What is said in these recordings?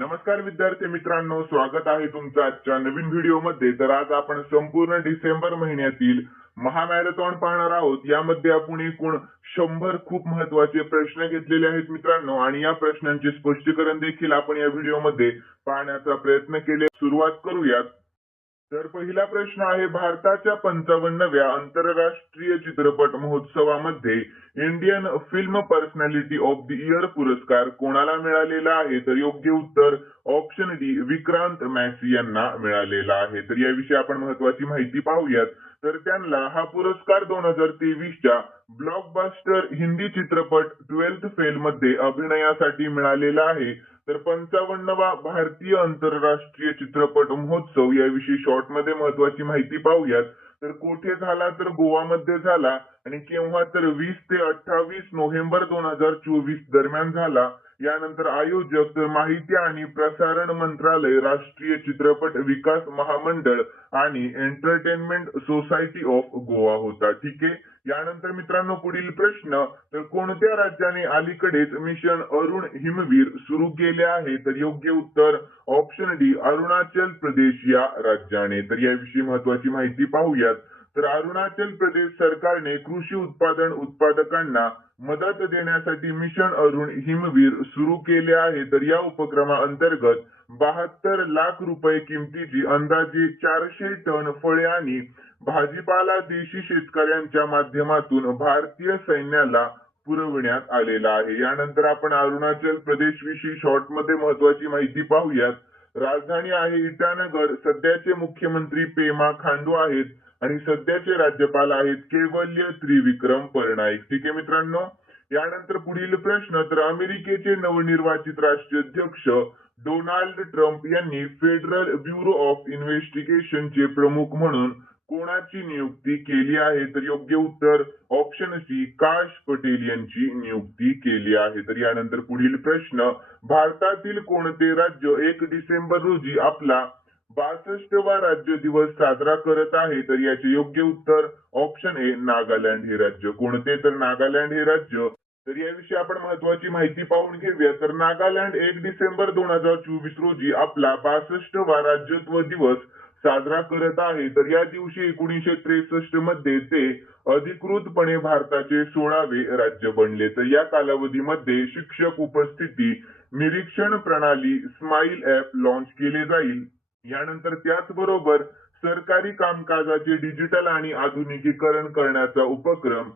नमस्कार विद्यार्थी मित्रांनो, स्वागत आहे तुमचं आजच्या नवीन व्हिडिओमध्ये। तर आज आपण संपूर्ण डिसेंबर महिन्यातील महामॅरेथॉन पाहणार आहोत। यामध्ये आपण एकूण 100 खूप महत्त्वाचे प्रश्न घेतलेले आहेत मित्रांनो, आणि या प्रश्नांचे स्पष्टीकरण देखील आपण या व्हिडिओमध्ये पाहण्याचा प्रयत्न केले। सुरुवात करूयात। तर पहिला प्रश्न आहे, भारताच्या 55व्या आंतरराष्ट्रीय चित्रपट महोत्सवामध्ये Indian film personality of the year पुरस्कार कोणाला मिळालेला आहे? तर योग्य उत्तर ऑप्शन डी, विक्रांत मॅसी यांना मिळालेला आहे। तर याविषयी आपण महत्त्वाची माहिती पाहूयात। तर त्यांना हा पुरस्कार 2023च्या ब्लॉकबस्टर हिंदी चित्रपट 12th फेल मध्ये अभिनयासाठी मिळालेला आहे। तर 55वा भारतीय आंतरराष्ट्रीय चित्रपट महोत्सव याविषयी शॉर्ट मध्ये महत्त्वाची माहिती पाहूयात। तर कुठे झाला? तर गोवामध्ये झाला, आणि केव्हा? तर 20 ते 28 नोव्हेंबर 2024 दरम्यान झाला। यानंतर आयोजक तर माहिती आणि प्रसारण मंत्रालय, राष्ट्रीय चित्रपट विकास महामंडळ आणि एंटरटेनमेंट सोसायटी ऑफ गोवा होता। ठीक आहे। यानंतर मित्रांनो पुढील प्रश्न, तर कोणत्या राज्याने अलीकडेच मिशन अरुण हिमवीर सुरू केले आहे? तर योग्य उत्तर ऑप्शन डी, अरुणाचल प्रदेश या राज्याने। तर याविषयी महत्त्वाची माहिती पाहूयात। तर अरुणाचल प्रदेश सरकारने कृषी उत्पादन उत्पादकांना मदत देण्यासाठी मिशन अरुण हिमवीर सुरू केले आहे। तर या उपक्रमाअंतर्गत 72 लाख रुपये किमतीची अंदाजे 400 टन फळे आणि भाजीपाला देशी शेतकऱ्यांच्या माध्यमातून भारतीय सैन्याला पुरवण्यात आलेला आहे। यानंतर आपण अरुणाचल प्रदेश विषयी शॉर्ट मध्ये महत्त्वाची माहिती पाहूयात। राजधानी आहे इटानगर, सध्याचे मुख्यमंत्री पेमा खांडू आहेत, आणि सध्याचे राज्यपाल आहेत कैवल्य त्रिविक्रम पटनायक। ठीक आहे मित्रांनो। यानंतर पुढील प्रश्न, तर अमेरिकेचे नवनिर्वाचित राष्ट्राध्यक्ष डोनाल्ड ट्रम्प यांनी फेडरल ब्युरो ऑफ इन्व्हेस्टिगेशनचे प्रमुख म्हणून कोणाची नियुक्ती केली आहे? तर योग्य उत्तर ऑप्शन सी, काश पटेल यांची नियुक्ती केली आहे। तर यानंतर पुढील प्रश्न, भारतातील कोणते राज्य 1 डिसेंबर रोजी आपला 62वा राज्य दिवस साजरा करत आहे? तर याचे योग्य उत्तर ऑप्शन ए, नागालँड हे राज्य। कोणते? तर नागालँड हे राज्य। तर याविषयी आपण महत्त्वाची माहिती पाहून घेऊया। तर नागालँड 1 डिसेंबर 2024 रोजी आपला 62वा राज्यत्व दिवस साजरा करत आहे। तर या दिवशी 1963 मध्ये ते अधिकृतपणे भारताचे 16वे राज्य बनले। तर या कालावधीमध्ये शिक्षक उपस्थिती निरीक्षण प्रणाली स्माइल ॲप लॉन्च केले जाईल। यानंतर त्याचबरोबर सरकारी कामकाजाचे डिजिटल आणि आधुनिकीकरण करण्याचा उपक्रम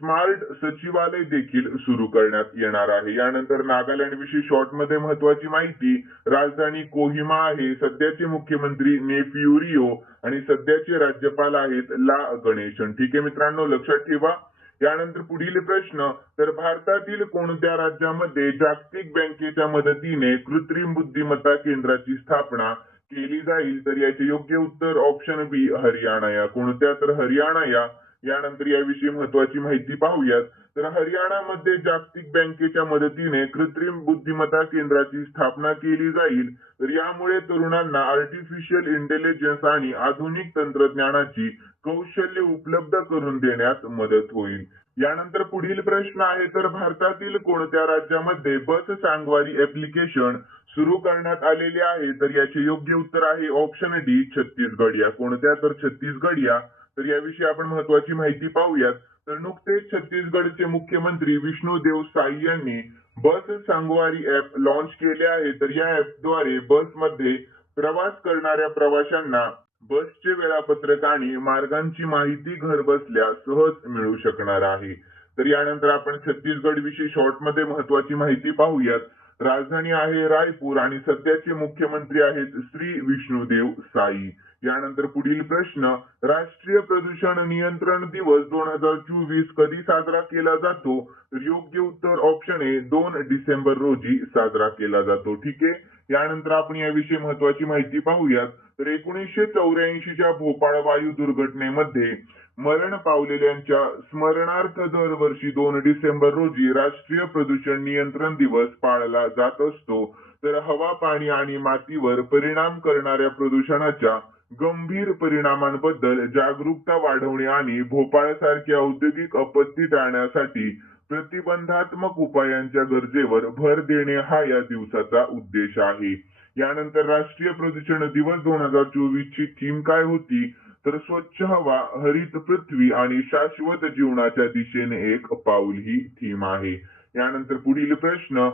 स्मार्ट सचिवालय देखील सुरू करण्यात येणार आहे। यानंतर नागालँड विषयी शॉर्ट मध्ये महत्त्वाची माहिती, राजधानी कोहिमा आहे, सध्याचे मुख्यमंत्री नेफ्यू रिओ आणि सध्याचे राज्यपाल आहेत ला गणेशन। ठीक आहे मित्रांनो, लक्षात ठेवा। यानंतर पुढील प्रश्न, तर भारतातील कोणत्या राज्यामध्ये जागतिक बँकेच्या मदतीने कृत्रिम बुद्धिमत्ता केंद्राची स्थापना केली जाईल? तर याचे योग्य उत्तर ऑप्शन बी, हरियाणा या। कोणत्या? तर हरियाणा या। यानंतर याविषयी महत्त्वाची माहिती पाहूयात। तर हरियाणामध्ये जागतिक बँकेच्या मदतीने कृत्रिम बुद्धिमत्ता केंद्राची स्थापना केली जाईल। तर यामुळे तरुणांना आर्टिफिशियल इंटेलिजन्स आणि आधुनिक तंत्रज्ञानाची कौशल्य उपलब्ध करून देण्यात मदत होईल। यानंतर पुढील प्रश्न आहे, तर भारतातील कोणत्या राज्यामध्ये बस सांगवारी ऍप्लिकेशन सुरू करण्यात आलेले आहे? तर याचे योग्य उत्तर आहे ऑप्शन डी, छत्तीसगड या। कोणत्या? तर छत्तीसगड या। तर याविषयी आपण महत्त्वाची माहिती पाहूयात। तर नुकतेच छत्तीसगडचे मुख्यमंत्री विष्णुदेव साई यांनी बस सांगवारी ॲप लॉन्च केले आहे। तर या ॲपद्वारे बसमध्ये प्रवास करणाऱ्या प्रवाशांना बसचे वेळापत्रक आणि मार्गांची माहिती घरबसल्या सहज मिळू शकणार आहे। तर यानंतर आपण छत्तीसगड विषयी शॉर्ट मध्ये महत्त्वाची माहिती पाहूयात। राजधानी आहे रायपूर, आणि सध्याचे मुख्यमंत्री आहेत श्री विष्णुदेव साई। यानंतर पुढील प्रश्न, राष्ट्रीय प्रदूषण नियंत्रण दिवस 2024 कधी साजरा केला जातो? तर योग्य उत्तर ऑप्शन ए, 2 डिसेंबर रोजी साजरा केला जातो। ठीक आहे। यानंतर आपण याविषयी महत्त्वाची माहिती पाहूयात। तर 1984च्या भोपाळ वायू दुर्घटनेमध्ये मरण पावलेल्यांच्या स्मरणार्थ दरवर्षी 2 डिसेंबर रोजी राष्ट्रीय प्रदूषण नियंत्रण दिवस पाळला जात असतो। तर हवा, पाणी आणि मातीवर परिणाम करणाऱ्या प्रदूषणाच्या गंभीर परिणामांबद्दल जागरूकता वाढवणे आणि भोपाळसारखी औद्योगिक आपत्ती टाळण्यासाठी प्रतिबंधात्मक उपायांच्या गरजेवर भर देणे हा या दिवसाचा उद्देश आहे. यानंतर राष्ट्रीय प्रदूषण दिवस 2024 ची थीम काय होती, तर स्वच्छ हवा, हरित पृथ्वी आणि शाश्वत जीवनाच्या दिशेने एक पाऊल ही थीम आहे. यानंतर पुढील प्रश्न,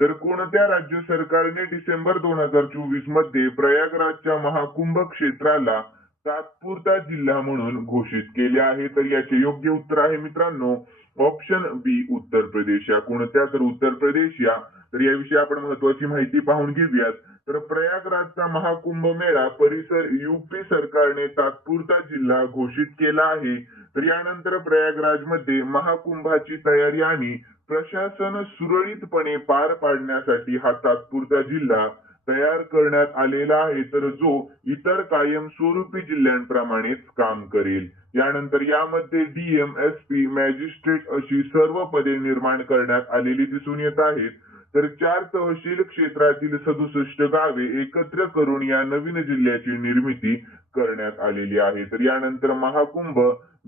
तर कोणत्या राज्य सरकारने डिसेंबर 2024 मध्ये प्रयागराजच्या महाकुंभ क्षेत्राला तात्पुरता जिल्हा म्हणून घोषित केले आहे, तर याचे योग्य उत्तर आहे मित्रांनो ऑप्शन बी उत्तर प्रदेश. या कोणत्या, तर उत्तर प्रदेश या. तर याविषयी आपण महत्वाची माहिती पाहून घेऊयात. तर प्रयागराजचा महाकुंभ मेळा परिसर यूपी सरकारने तात्पुरता जिल्हा घोषित केला आहे. तर यानंतर प्रयागराजमध्ये महाकुंभाची तयारी आणि प्रशासन सुरळीतपणे पार पाडण्यासाठी हा तात्पुरता जिल्हा तयार करण्यात आलेला आहे, तर जो इतर कायमस्वरूपी जिल्ह्यांप्रमाणेच काम करेल. यानंतर यामध्ये डीएम, एसपी, मॅजिस्ट्रेट अशी सर्व पदे निर्माण करण्यात आलेली दिसून येत आहेत. तर 4 तहसील क्षेत्रातील 67 गावे एकत्र करून या नवीन जिल्ह्याची निर्मिती करण्यात आलेली आहे. तर यानंतर महाकुंभ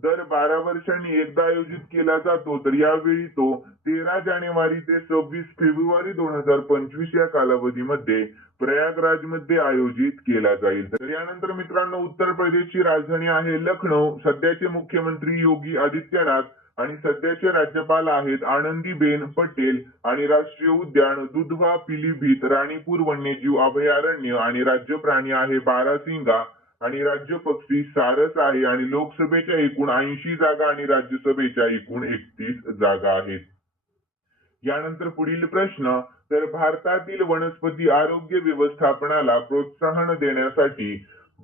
दर 12 वर्षांनी एकदा आयोजित केला जातो, तर यावेळी तो 13 जानेवारी ते 26 फेब्रुवारी 2025 या कालावधीमध्ये प्रयागराजमध्ये आयोजित केला जाईल. तर यानंतर मित्रांनो उत्तर प्रदेशची राजधानी आहे लखनौ. सध्याचे मुख्यमंत्री योगी आदित्यनाथ आणि सध्याचे राज्यपाल आहेत आनंदीबेन पटेल. आणि राष्ट्रीय उद्यान दुधवा, पिलीभीत, राणीपूर वन्यजीव अभयारण्य आणि राज्य प्राणी आहे बारासिंगा आणि राज्य पक्षी सारस आहे. आणि लोकसभेच्या एकूण 80 जागा आणि राज्यसभेच्या एकूण 31 जागा आहेत. यानंतर पुढील प्रश्न, तर भारतातील वनस्पती आरोग्य व्यवस्थापनाला प्रोत्साहन देण्यासाठी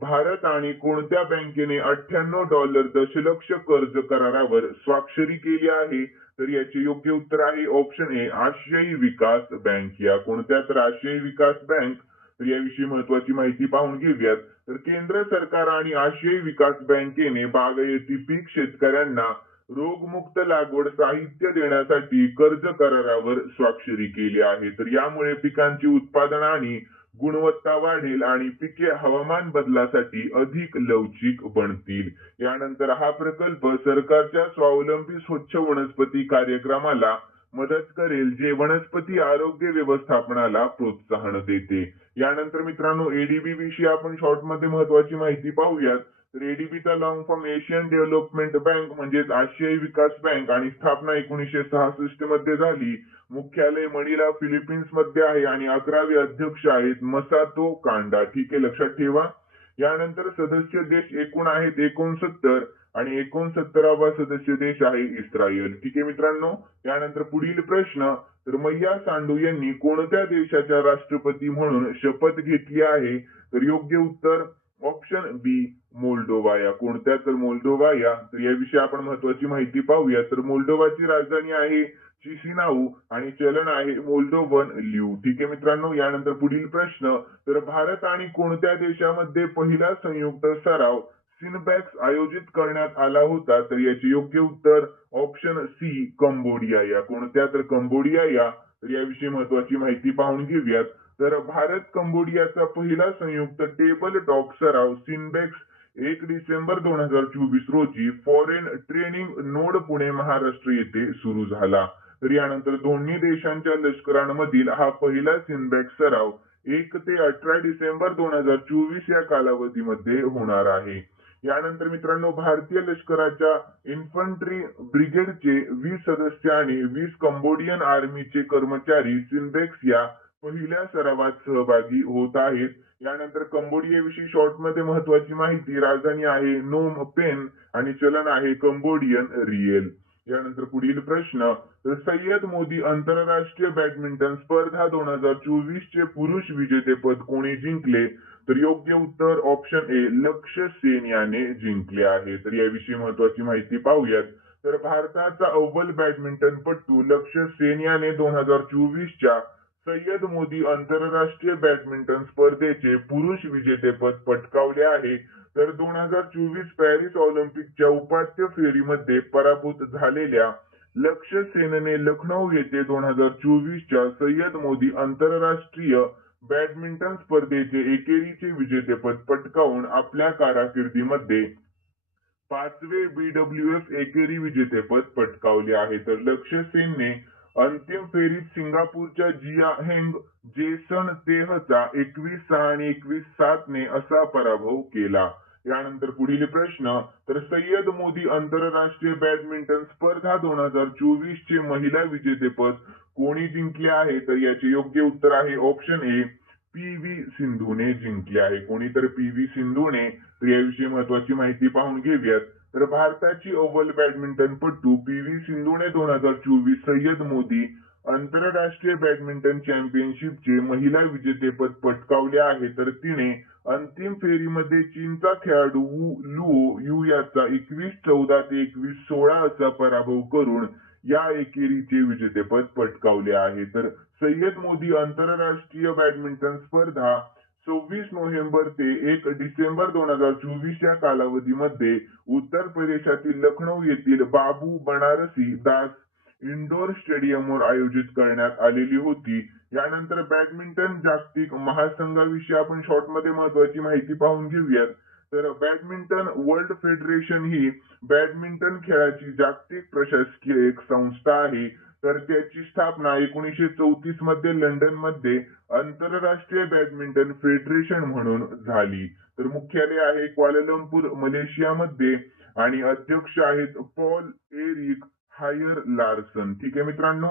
भारत आणि कोणत्या बँकेने $98 दशलक्ष कर्ज करारावर स्वाक्षरी केली आहे, तर याचे योग्य उत्तर आहे ऑप्शन ए आशियाई विकास बँक. या कोणत्या, तर आशियाई विकास बँक. तर याविषयी महत्वाची माहिती पाहून घेऊयात. तर केंद्र सरकार आणि आशियाई विकास बँकेने बागायती पीक शेतकऱ्यांना रोगमुक्त लागवड साहित्य देण्यासाठी कर्ज करारावर स्वाक्षरी केली आहे. तर यामुळे पिकांची उत्पादन आणि गुणवत्ता वाढेल आणि पिके हवामान बदलासाठी अधिक लवचिक बनतील. यानंतर हा प्रकल्प सरकारच्या स्वावलंबी स्वच्छ वनस्पती कार्यक्रमाला मदत करेल, जे वनस्पती आरोग्य व्यवस्थापनाला प्रोत्साहन देते. यानंतर मित्रांनो एडीबी विषयी आपण शॉर्ट मध्ये महत्वाची माहिती पाहूयात. तर एडीबीचा long form Asian development bank म्हणजेच आशियाई विकास बँक आणि स्थापना 1966 मध्ये झाली. मुख्यालय मनिला फिलिपिन्स मध्ये आहे आणि 11वे अध्यक्ष आहेत मसातो कांडा. ठीक आहे, लक्षात ठेवा. यानंतर सदस्य देश एकूण आहेत 69 आणि 69वा सदस्य देश आहे इस्रायल. ठीक आहे मित्रांनो. यानंतर पुढील प्रश्न, तर मैया सांडू यांनी कोणत्या देशाच्या राष्ट्रपती म्हणून शपथ घेतली आहे, तर योग्य उत्तर ऑप्शन बी मोल्डोवा. या कोणत्या, तर मोल्डोवा या. तर याविषयी आपण महत्वाची माहिती पाहूया. तर मोल्डोवाची राजधानी आहे चिसिनाऊ आणि चलन आहे मोल्डोवन ल्यू. ठीक आहे मित्रांनो. यानंतर पुढील प्रश्न, तर भारत आणि कोणत्या देशामध्ये पहिला संयुक्त सराव सिनबॅक्स आयोजित करण्यात आला होता, तर याचे योग्य उत्तर ऑप्शन सी कंबोडिया. या कोणत्या, तर कंबोडिया या. तर याविषयी महत्वाची माहिती पाहून घेऊयात. तर भारत कंबोडियाचा पहिला संयुक्त टेबल टॉप सराव सिनबॅक्स 1 डिसेंबर 2024 रोजी foreign training node Pune Maharashtra येथे सुरू झाला. तर यानंतर दोन्ही देशांच्या लष्करांमधील हा पहिला सिनबॅक्स सराव 1 ते 18 डिसेंबर 2024 या कालावधीमध्ये होणार आहे. यानंतर मित्रांनो भारतीय लष्कराच्या इन्फंट्री ब्रिगेडचे 20 सदस्य आणि 20 कंबोडियन आर्मीचे कर्मचारी सिनबॅक्स या पहिल्या सरावात सहभागी होत आहेत. यानंतर कंबोडियाविषयी शॉर्ट मध्ये महत्वाची माहिती, राजधानी आहे नोम पेन आणि चलन आहे कंबोडियन रिएल. यानंतर पुढील प्रश्न, तर सय्यद मोदी आंतरराष्ट्रीय बॅडमिंटन स्पर्धा 2024 चे पुरुष विजेतेपद कोणी जिंकले, तर योग्य उत्तर ऑप्शन ए लक्ष्य सेन याने जिंकले आहे. तर याविषयी महत्वाची माहिती पाहूयात. तर भारताचा अव्वल बॅडमिंटनपटू लक्ष्य सेन याने 2024 च्या सय्यद मोदी आंतरराष्ट्रीय बॅडमिंटन स्पर्धेचे पुरुष विजेतेपद पटकावले आहे. तर 2024 पॅरिस ऑलिम्पिकच्या उपांत्य फेरीमध्ये पराभूत झालेल्या लक्ष्य सेनने लखनौ येथे 2024 च्या सय्यद मोदी आंतरराष्ट्रीय बॅडमिंटन स्पर्धेचे एकेरीचे विजेतेपद पटकावून आपल्या कारकिर्दीमध्ये 5वे BWF एकेरी विजेतेपद पटकावले आहे. तर लक्ष्य सेनने अंतिम फेरीत सिंगापूरच्या जिया हेंग जेसन तेहचा 21-6 आणि 21-7 ने असा पराभव केला. यानंतर पुढील प्रश्न, तर सय्यद मोदी आंतरराष्ट्रीय बॅडमिंटन स्पर्धा 2024 चे महिला विजेतेपद कोणी जिंकले आहे? तर याचे योग्य उत्तर आहे ऑप्शन ए, PV सिंधूने जिंकले आहे. कोणी? तर PV सिंधूने. तर याविषयी महत्वाची माहिती पाहून घेऊयात. तर भारताची अव्वल बॅडमिंटनपटू PV सिंधूने 2024 सय्यद मोदी आंतरराष्ट्रीय बॅडमिंटन चॅम्पियनशिपचे महिला विजेतेपद पटकावले आहे. तर तिने अंतिम फेरीमध्ये चीनचा खेळाडू वू लुओ यू याचा 21-14 ते 21-16 असा पराभव करून या एकेरीचे विजेतेपद पटकावले आहे. तर सय्यद मोदी आंतरराष्ट्रीय बॅडमिंटन स्पर्धा 26 नोव्हेंबर ते 1 डिसेंबर 2024 या कालावधीमध्ये उत्तर प्रदेशातील लखनौ येथील बाबू बनारसी दास इंडोर स्टेडियमवर आयोजित करण्यात आलेली होती. यानंतर बॅडमिंटन जागतिक महासंघाविषयी आपण शॉर्टमध्ये महत्वाची माहिती पाहून घेऊयात. तर बॅडमिंटन वर्ल्ड फेडरेशन ही बॅडमिंटन खेळाची जागतिक प्रशासकीय एक संस्था आहे. तर त्याची स्थापना 1934 मध्ये लंडन मध्ये आंतरराष्ट्रीय बॅडमिंटन फेडरेशन म्हणून झाली. तर मुख्यालय आहे क्वालालंपूर मलेशियामध्ये आणि अध्यक्ष आहेत पॉल एरिक हायर लार्सन. ठीक आहे मित्रांनो.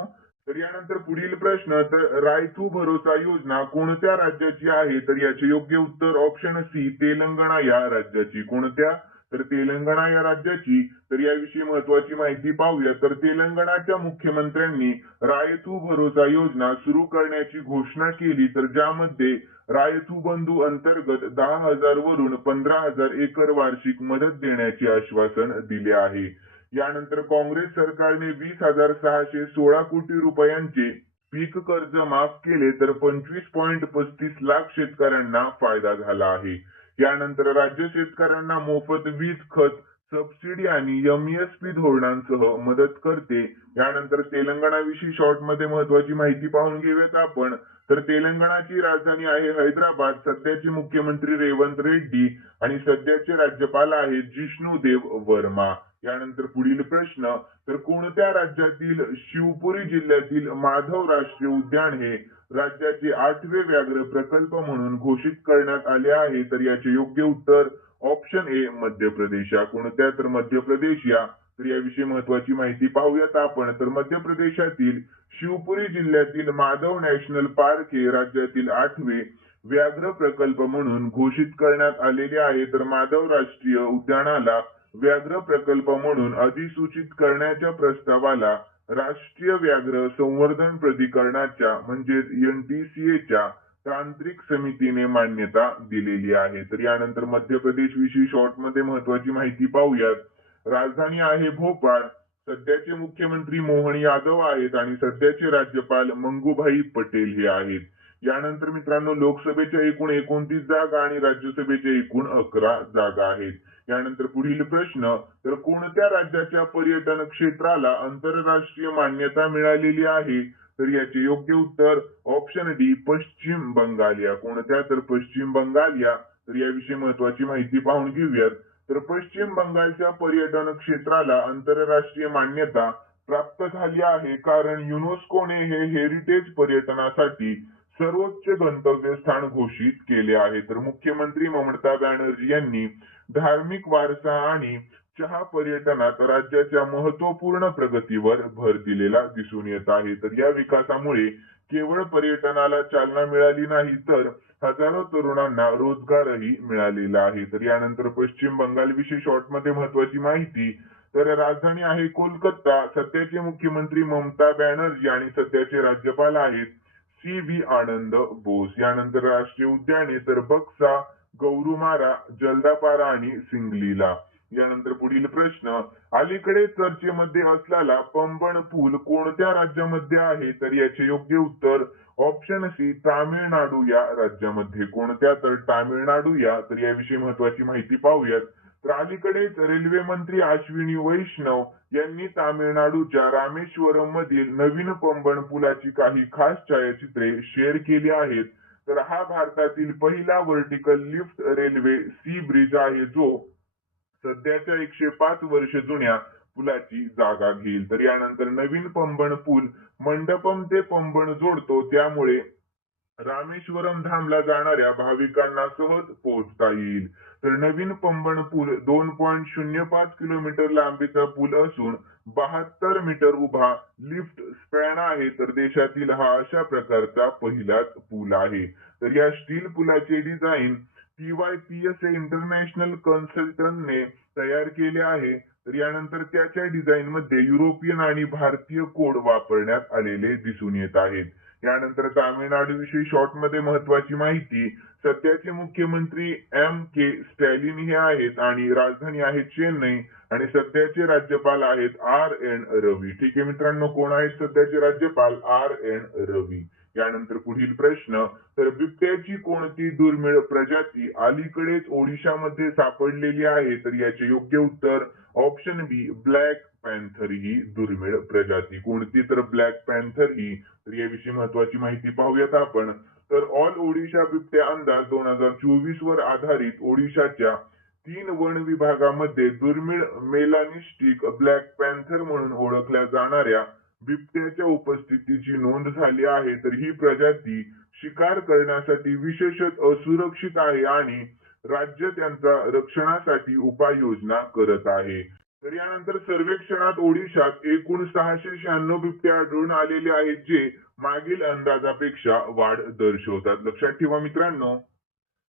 तर यानंतर पुढील प्रश्न, तर रायथू भरोसा योजना कोणत्या राज्याची आहे? तर याचे योग्य उत्तर ऑप्शन सी, तेलंगणा या राज्याची. कोणत्या? तर तेलंगणा या राज्याची. तर याविषयी महत्वाची माहिती पाहूया. तर तेलंगणाच्या मुख्यमंत्र्यांनी रायथू भरोसा योजना सुरू करण्याची घोषणा केली. तर ज्यामध्ये रायथू बंधू अंतर्गत 10,000 वरून 15,000 एकर वार्षिक मदत देण्याचे आश्वासन दिले आहे. यानंतर काँग्रेस सरकारने 20,616 कोटी रुपयांचे पीक कर्ज माफ केले. तर 25.35 लाख शेतकऱ्यांना फायदा झाला आहे. यानंतर राज्य शेतकऱ्यांना मोफत वीज खत सबसिडी आणि MSP धोरणांसह मदत करते. यानंतर तेलंगणाविषयी शॉर्टमध्ये महत्वाची माहिती पाहून घेऊयात आपण. तर तेलंगणाची राजधानी आहे हैदराबाद. सध्याचे मुख्यमंत्री रेवंत रेड्डी आणि सध्याचे राज्यपाल आहेत जिष्णुदेव वर्मा. यानंतर पुढील प्रश्न, तर कोणत्या राज्यातील शिवपुरी जिल्ह्यातील माधव राष्ट्रीय उद्यान हे राज्याचे 8वे व्याघ्र प्रकल्प म्हणून घोषित करण्यात आले आहे? तर याचे योग्य उत्तर ऑप्शन ए, मध्य प्रदेश. कोणत्या? तर मध्य प्रदेश या. तर याविषयी महत्वाची माहिती पाहूयात आपण. तर मध्य प्रदेशातील शिवपुरी जिल्ह्यातील माधव नॅशनल पार्क हे राज्यातील 8वे व्याघ्र प्रकल्प म्हणून घोषित करण्यात आलेले आहे. तर माधव राष्ट्रीय उद्यानाला व्याघ्र प्रकल्प म्हणून अधिसूचित करण्याच्या प्रस्तावाला राष्ट्रीय व्याघ्र संवर्धन प्राधिकरणाच्या म्हणजेच NTCAच्या तांत्रिक समितीने मान्यता दिलेली आहे. तर यानंतर मध्य प्रदेश विषयी शॉर्टमध्ये महत्वाची माहिती पाहूयात. राजधानी आहे भोपाळ. सध्याचे मुख्यमंत्री मोहन यादव आहेत आणि सध्याचे राज्यपाल मंगूभाई पटेल हे आहेत. यानंतर मित्रांनो लोकसभेच्या एकूण 29 जागा आणि राज्यसभेच्या एकूण 11 जागा आहेत. यानंतर पुढील प्रश्न, तर कोणत्या राज्याच्या पर्यटन क्षेत्राला आंतरराष्ट्रीय मान्यता मिळालेली आहे? तर याचे योग्य उत्तर ऑप्शन डी, पश्चिम बंगाल या. कोणत्या? तर पश्चिम बंगाल या. तर याविषयी महत्वाची माहिती पाहून घेऊयात. तर पश्चिम बंगालच्या पर्यटन क्षेत्राला आंतरराष्ट्रीय मान्यता प्राप्त झाली आहे कारण युनेस्कोने हे हेरिटेज पर्यटनासाठी सर्वोच्च गंतव्य स्थान घोषित केले आहे. तर मुख्यमंत्री ममता बॅनर्जी यांनी धार्मिक वारसा आणि चहा पर्यटनात राज्याच्या महत्वपूर्ण प्रगतीवर भर दिलेला दिसून येत आहे. तर या विकासामुळे केवळ पर्यटनाला चालना मिळाली नाही तर हजारो तरुणांना रोजगारही मिळालेला आहे. तर यानंतर पश्चिम बंगाल विषयी शॉर्टमध्ये महत्वाची माहिती. तर राजधानी आहे कोलकाता. सध्याचे मुख्यमंत्री ममता बॅनर्जी आणि सध्याचे राज्यपाल आहेत CB आनंद बोस. यानंतर राष्ट्रीय उद्याने तर बक्सा, गौरुमारा, जलदापारा आणि सिंगलीला. यानंतर पुढील प्रश्न, अलीकडे चर्चेमध्ये असलेला पंबन पूल कोणत्या राज्यामध्ये आहे? तर याचे योग्य उत्तर ऑप्शन सी, तामिळनाडू या राज्यामध्ये. कोणत्या? तर तामिळनाडू या. तर याविषयी महत्वाची माहिती पाहूयात. तर अलीकडेच रेल्वे मंत्री अश्विनी वैष्णव यांनी तामिळनाडूच्या रामेश्वरम मधील नवीन पंबन पुलाची काही खास छायाचित्रे शेअर केली आहेत. तर हा भारतातील पहिला vertical lift railway sea bridge आहे जो सध्याच्या 105 वर्ष जुन्या पुलाची जागा घेईल. तर यानंतर नवीन पंबन पूल मंडपम ते पंबन जोडतो, त्यामुळे रामेश्वरम धामला जाणाऱ्या भाविकांना सहज पोहोचता येईल. तर नवीन पंबन पूल 2.05 किलोमीटर लांबीचा पूल असून 72 मीटर उभा लिफ्ट स्पॅन आहे. तर देशातील हा अशा प्रकारचा पहिलाच पूल आहे. तर या स्टील पुलाचे डिझाईन TYPSA इंटरनॅशनल कन्सल्टंटने तयार केले आहे. तर यानंतर त्याच्या डिझाईन मध्ये युरोपियन आणि भारतीय कोड वापरण्यात आलेले दिसून येत आहेत. यानंतर तामिळनाडूविषयी शॉर्ट मध्ये महत्वाची माहिती. सध्याचे मुख्यमंत्री M.K. स्टॅलिन हे आहेत आणि राजधानी आहे चेन्नई आणि सध्याचे राज्यपाल आहेत R.N. रवी. ठीक आहे मित्रांनो, कोण आहेत सध्याचे राज्यपाल? R.N. रवी. यानंतर पुढील प्रश्न, तर बिबट्याची कोणती दुर्मिळ प्रजाती अलीकडेच ओडिशामध्ये सापडलेली आहे? तर याचे योग्य उत्तर ऑप्शन बी ब्लॅक पॅन्थर ही दुर्मिळ प्रजाती. कोणती? तर ब्लॅक पॅन्थर ही. तर याविषयी महत्वाची माहिती पाहूयात आपण. तर ऑल ओडिशा बिबट्या अंदाज 2024 वर आधारित ओडिशाच्या 3 वन विभागामध्ये दुर्मिळ मेलानिस्टिक ब्लॅक पॅन्थर म्हणून ओळखल्या जाणाऱ्या बिबट्याच्या उपस्थितीची नोंद झाली आहे. तर ही प्रजाती शिकार करण्यासाठी विशेषतः असुरक्षित आहे आणि राज्य त्यांच्या रक्षणासाठी उपाययोजना करत आहे. तर यानंतर सर्वेक्षणात ओडिशात एकूण 696 बिबटे आढळून आलेले आहेत, जे मागील अंदाजापेक्षा वाढ दर्शवतात. लक्षात ठेवा मित्रांनो.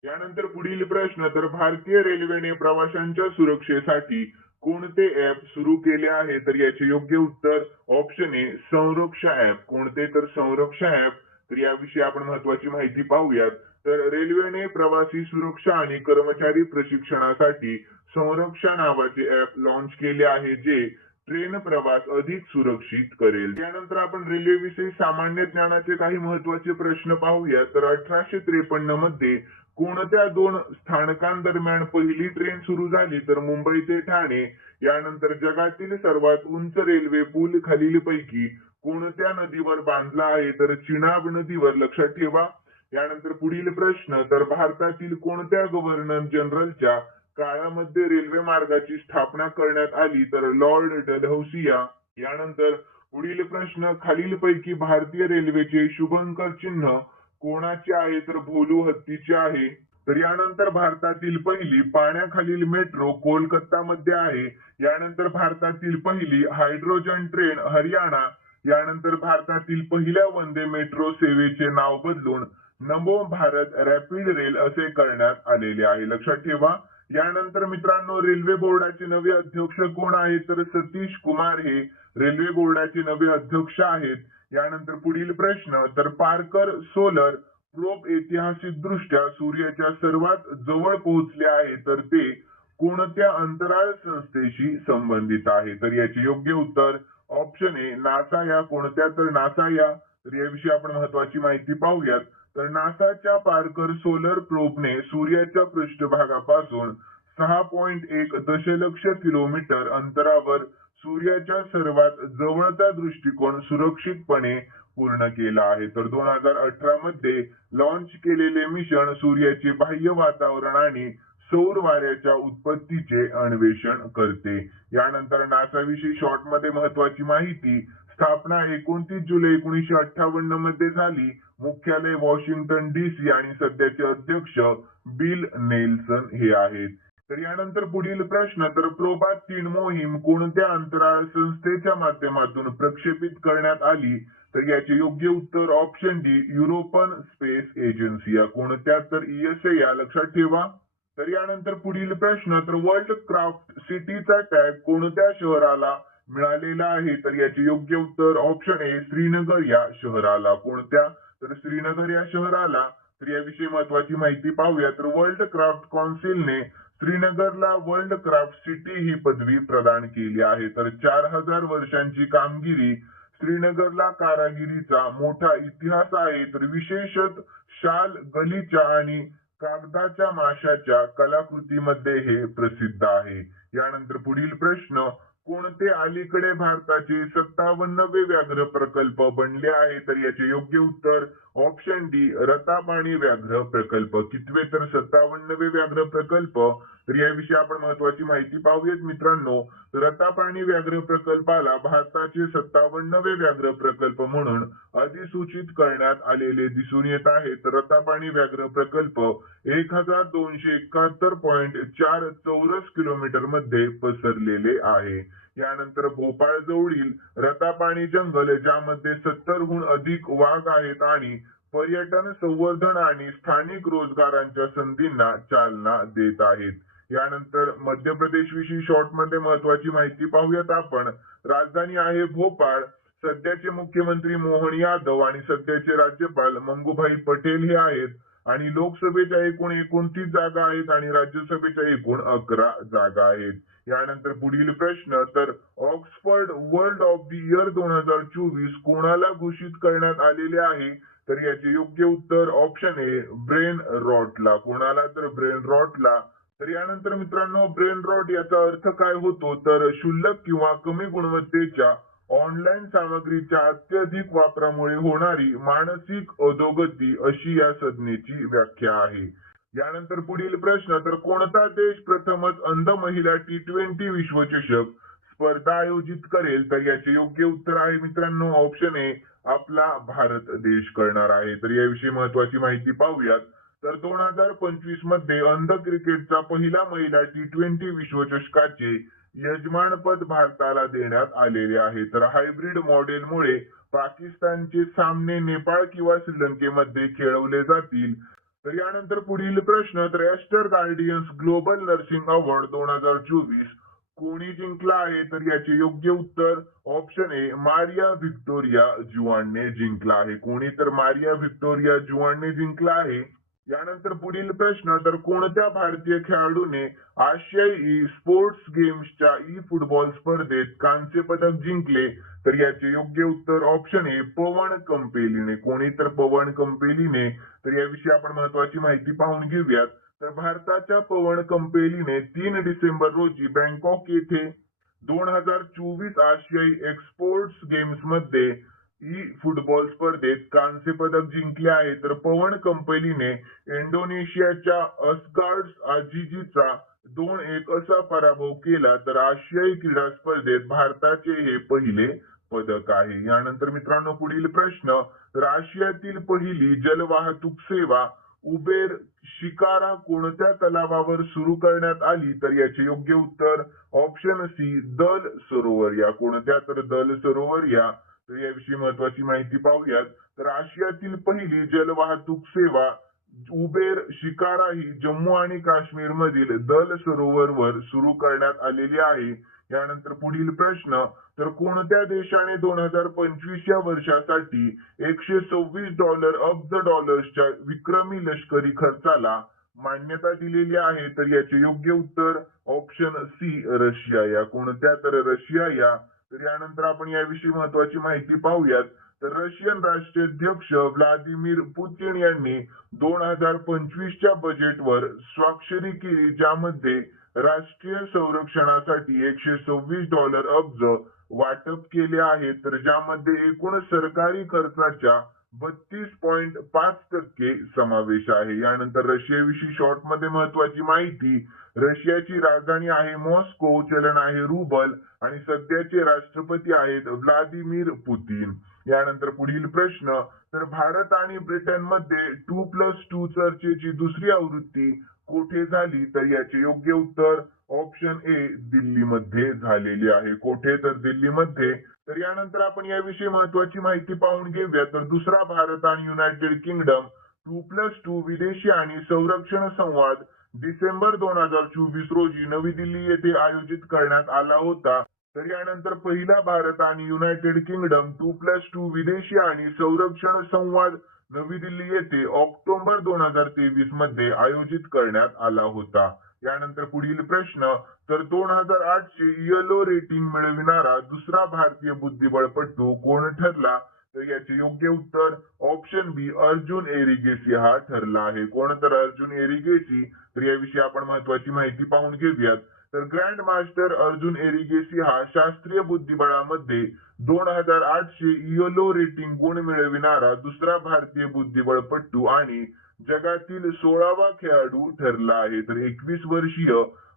यानंतर पुढील प्रश्न, तर भारतीय रेल्वेने प्रवाशांच्या सुरक्षेसाठी कोणते ऍप सुरू केले आहे? तर याचे योग्य उत्तर ऑप्शन ए संरक्षा ऍप. कोणते? तर संरक्षा ऍप. तर याविषयी आपण महत्वाची माहिती पाहूयात. तर रेल्वेने प्रवासी सुरक्षा आणि कर्मचारी प्रशिक्षणासाठी संरक्षा नावाचे ऍप लॉन्च केले आहे, जे ट्रेन प्रवास अधिक सुरक्षित करेल. त्यानंतर आपण रेल्वेविषयी सामान्य ज्ञानाचे काही महत्वाचे प्रश्न पाहूया. तर 1853 मध्ये कोणत्या 2 स्थानकांदरम्यान पहिली ट्रेन सुरू झाली? तर मुंबई ते ठाणे. यानंतर जगातील सर्वात उंच रेल्वे पूल खालीलपैकी कोणत्या नदीवर बांधला आहे? तर चिनाब नदीवर. लक्षात ठेवा. यानंतर पुढील प्रश्न, तर भारतातील कोणत्या गव्हर्नर जनरलच्या काळामध्ये रेल्वे मार्गाची स्थापना करण्यात आली? तर लॉर्ड डलहौसिया. यानंतर पुढील प्रश्न, खालीलपैकी भारतीय रेल्वेचे शुभंकर चिन्ह कोणाचे आहे? तर भोलू हत्तीचे आहे. तर यानंतर भारतातील पहिली पाण्याखालील मेट्रो कोलकातामध्ये आहे. यानंतर भारतातील पहिली हायड्रोजन ट्रेन हरियाणा. यानंतर भारतातील पहिल्या वंदे मेट्रो सेवेचे नाव बदलून नमो भारत रॅपिड रेल असे करण्यात आलेले आहे. लक्षात ठेवा. यानंतर मित्रांनो, रेल्वे बोर्डाचे नवे अध्यक्ष कोण आहेत? तर सतीश कुमार हे रेल्वे बोर्डाचे नवे अध्यक्ष आहेत. यानंतर पुढील प्रश्न, तर पार्कर सोलर प्रोब ऐतिहासिक दृष्ट्या सूर्याच्या सर्वात जवळ पोहोचले आहे, तर ते कोणत्या अंतराळ संस्थेशी संबंधित आहे? तर याचे योग्य उत्तर ऑप्शन ए नासा या. कोणत्या? तर नासा या. तर याविषयी आपण महत्वाची माहिती पाहूयात. तर नासाच्या पार्कर सोलर प्रोबने सूर्याच्या पृष्ठभागापासून 6.1 दशलक्ष किलोमीटर अंतरावर सूर्याच्या सर्वात जवळचा दृष्टिकोन सुरक्षितपणे पूर्ण केला आहे. तर 2018 मध्ये लॉन्च केलेले मिशन सूर्याचे बाह्य वातावरण आणि सौर वाऱ्याच्या उत्पत्तीचे अन्वेषण करते. यानंतर नासाविषयी शॉर्ट मध्ये महत्वाची माहिती. स्थापना 29 जुलै 1958 मध्ये झाली. मुख्यालय वॉशिंग्टन DC आणि सध्याचे अध्यक्ष बिल नेल्सन हे आहेत. तर यानंतर पुढील प्रश्न, तर प्रोबात 3 मोहीम कोणत्या अंतराळ संस्थेच्या माध्यमातून प्रक्षेपित करण्यात आली? तर याचे योग्य उत्तर option D European space agency या. कोणत्या? तर ESA या. लक्षात ठेवा. तर यानंतर पुढील प्रश्न, तर वर्ल्ड क्राफ्ट सिटीचा टॅग कोणत्या शहराला मिळालेला आहे? तर याचे योग्य उत्तर ऑप्शन ए श्रीनगर या शहराला. कोणत्या? तर श्रीनगर या शहराला. तर याविषयी महत्वाची माहिती पाहूया. तर वर्ल्ड क्राफ्ट कौन्सिलने श्रीनगरला वर्ल्ड क्राफ्ट सिटी ही पदवी प्रदान केली आहे. तर 4000 वर्षांची कामगिरी. श्रीनगरला कारागिरीचा मोठा इतिहास आहे. तर विशेषतः शाल, गलीचा आणि कागदाच्या माशाच्या कलाकृतीमध्ये हे प्रसिद्ध आहे. यानंतर पुढील प्रश्न, कोणते अलीकडे भारताचे 57वे व्याघ्र प्रकल्प बनले आहे? तर याचे योग्य उत्तर ऑप्शन डी रतापाणी व्याघ्र प्रकल्प. कितवे? तर 57वे व्याघ्र प्रकल्प. तर याविषयी आपण महत्वाची माहिती पाहूयात मित्रांनो. रतापाणी व्याघ्र प्रकल्पाला भारताचे 57वे व्याघ्र प्रकल्प म्हणून अधिसूचित करण्यात आलेले दिसून येत आहे. तर रतापाणी व्याघ्र प्रकल्प 1271.4 चौरस किलोमीटर मध्ये पसरलेले आहे. यानंतर भोपाळ जवळील रतापाणी जंगल ज्यामध्ये 70हून अधिक वाघ आहेत आणि पर्यटन संवर्धन आणि स्थानिक रोजगारांच्या संधींना चालना देत आहेत. यानंतर मध्य प्रदेश विषयी शॉर्ट मध्ये महत्वाची माहिती पाहूयात आपण. राजधानी आहे भोपाळ. सध्याचे मुख्यमंत्री मोहन यादव आणि सध्याचे राज्यपाल मंगूभाई पटेल हे आहेत आणि लोकसभेच्या एकूण 29 जागा आहेत आणि राज्यसभेच्या एकूण 11 जागा आहेत. यानंतर पुढील प्रश्न. तर Oxford world of the year 2024 कोणाला घोषित करण्यात आलेले आहे? तर याचे योग्य उत्तर ऑप्शन ए ब्रेन रॉटला. कोणाला? तर ब्रेन रॉटला. तर यानंतर मित्रांनो, ब्रेन रॉट याचा अर्थ काय होतो? तर क्षुल्लक किंवा कमी गुणवत्तेच्या ऑनलाईन सामग्रीच्या अत्यधिक वापरामुळे होणारी मानसिक अधोगती अशी या संज्ञेची व्याख्या आहे. यानंतर पुढील प्रश्न. तर कोणता देश प्रथमच अंध महिला T20 विश्वचषक स्पर्धा आयोजित करेल? तर याचे योग्य उत्तर आहे मित्रांनो ऑप्शन ए आपला भारत देश करणार आहे. तर याविषयी महत्वाची माहिती पाहूयात. तर 2025 मध्ये अंध क्रिकेटचा पहिला महिला T20 विश्वचषकाचे यजमानपद भारताला देण्यात आलेले आहे. तर हायब्रिड मॉडेलमुळे पाकिस्तानचे सामने नेपाळ किंवा श्रीलंकेमध्ये खेळवले जातील. तर यानंतर पुढील प्रश्न. तर Aster Guardians Global Nursing Award 2024 कोणी जिंकला आहे? तर याचे योग्य उत्तर ऑप्शन ए मारिया व्हिक्टोरिया जुआनने जिंकला आहे. कोणी? तर मारिया व्हिक्टोरिया जुआनने जिंकला आहे. यानंतर पुढील प्रश्न. तर कोणत्या भारतीय खेळाडूने आशियाई स्पोर्ट्स गेम्सच्या फुटबॉल स्पर्धेत कांस्य पदक जिंकले? तर याचे योग्य उत्तर ऑप्शन ए पवन कंपेलीने. कोणी? तर पवन कंपेलीने. तर याविषयी आपण महत्वाची माहिती पाहून घेऊयात. तर भारताच्या पवन कंपेलीने 3 डिसेंबर रोजी बँकॉक येथे 2024 आशियाई एक्सपोर्ट्स गेम्स मध्ये फुटबॉल स्पर्धेत कांस्य पदक जिंकले आहे. तर पवन कंपेलीने इंडोनेशियाच्या अस्गार्ड्स आझिजीचा 2-1 असा पराभव केला. तर आशियाई क्रीडा स्पर्धेत भारताचे हे पहिले पदक आहे. यानंतर मित्रांनो पुढील प्रश्न. तर आशियातील पहिली जलवाहतूक सेवा उबेर शिकारा कोणत्या तलावावर सुरू करण्यात आली? तर याचे योग्य उत्तर ऑप्शन सी दल सरोवर या. कोणत्या? तर दल सरोवर या. तर याविषयी महत्वाची माहिती पाहूयात. तर आशियातील पहिली जलवाहतूक सेवा उबेर शिकारा ही जम्मू आणि काश्मीर मधील दल सरोवरवर सुरू करण्यात आलेली आहे. यानंतर पुढील प्रश्न. तर कोणत्या देशाने 2025 या वर्षासाठी $126 अब्ज डॉलर्सच्या विक्रमी लष्करी खर्चाला मान्यता दिलेली आहे? तर याचे योग्य उत्तर ऑप्शन सी रशिया या. कोणत्या? तर रशिया या. तर यानंतर आपण याविषयी महत्वाची माहिती पाहूयात. तर रशियन राष्ट्राध्यक्ष व्लादिमीर पुतिन यांनी 2025च्या बजेटवर स्वाक्षरी केली, ज्यामध्ये राष्ट्रीय संरक्षणासाठी $126 अब्ज वाटप केले आहे. तर ज्यामध्ये एकूण सरकारी खर्चाच्या 32.5% समावेश आहे. यानंतर रशियाविषयी शॉर्ट मध्ये महत्वाची माहिती. रशियाची राजधानी आहे मॉस्को, चलन आहे रुबल आणि सध्याचे राष्ट्रपती आहेत व्लादिमीर पुतिन. यानंतर पुढील प्रश्न. तर भारत आणि ब्रिटनमध्ये 2+2 चर्चेची दुसरी आवृत्ती कोठे झाली? तर याचे योग्य उत्तर ऑप्शन ए दिल्लीमध्ये झालेली आहे. कोठे? तर दिल्लीमध्ये. तर यानंतर आपण याविषयी महत्वाची माहिती पाहून घेऊया. तर दुसरा भारत आणि युनायटेड किंगडम 2+2 विदेशी आणि संरक्षण संवाद डिसेंबर 2024 रोजी नवी दिल्ली येथे आयोजित करण्यात आला होता. तर यानंतर पहिला भारत आणि युनायटेड किंगडम 2+2 विदेशी आणि संरक्षण संवाद नवी दिल्ली येथे ऑक्टोबर 2023 मध्ये आयोजित करण्यात आला होता. यानंतर पुढील प्रश्न. तर 2008चे येलो रेटिंग मिळविणारा दुसरा भारतीय बुद्धिबळपटू कोण ठरला? तर याचे योग्य उत्तर ऑप्शन बी अर्जुन एरिगेसी हा ठरला आहे. कोण? तर अर्जुन एरिगेसी. तर याविषयी आपण महत्वाची माहिती पाहून घेऊयात. तर ग्रँड मास्टर अर्जुन एरिगेसी हा शास्त्रीय बुद्धिबळामध्ये 2008चे येलो रेटिंग गुण मिळविणारा दुसरा भारतीय बुद्धिबळपटू आणि जगातील 16वा खेळाडू ठरला आहे. तर 21 वर्षीय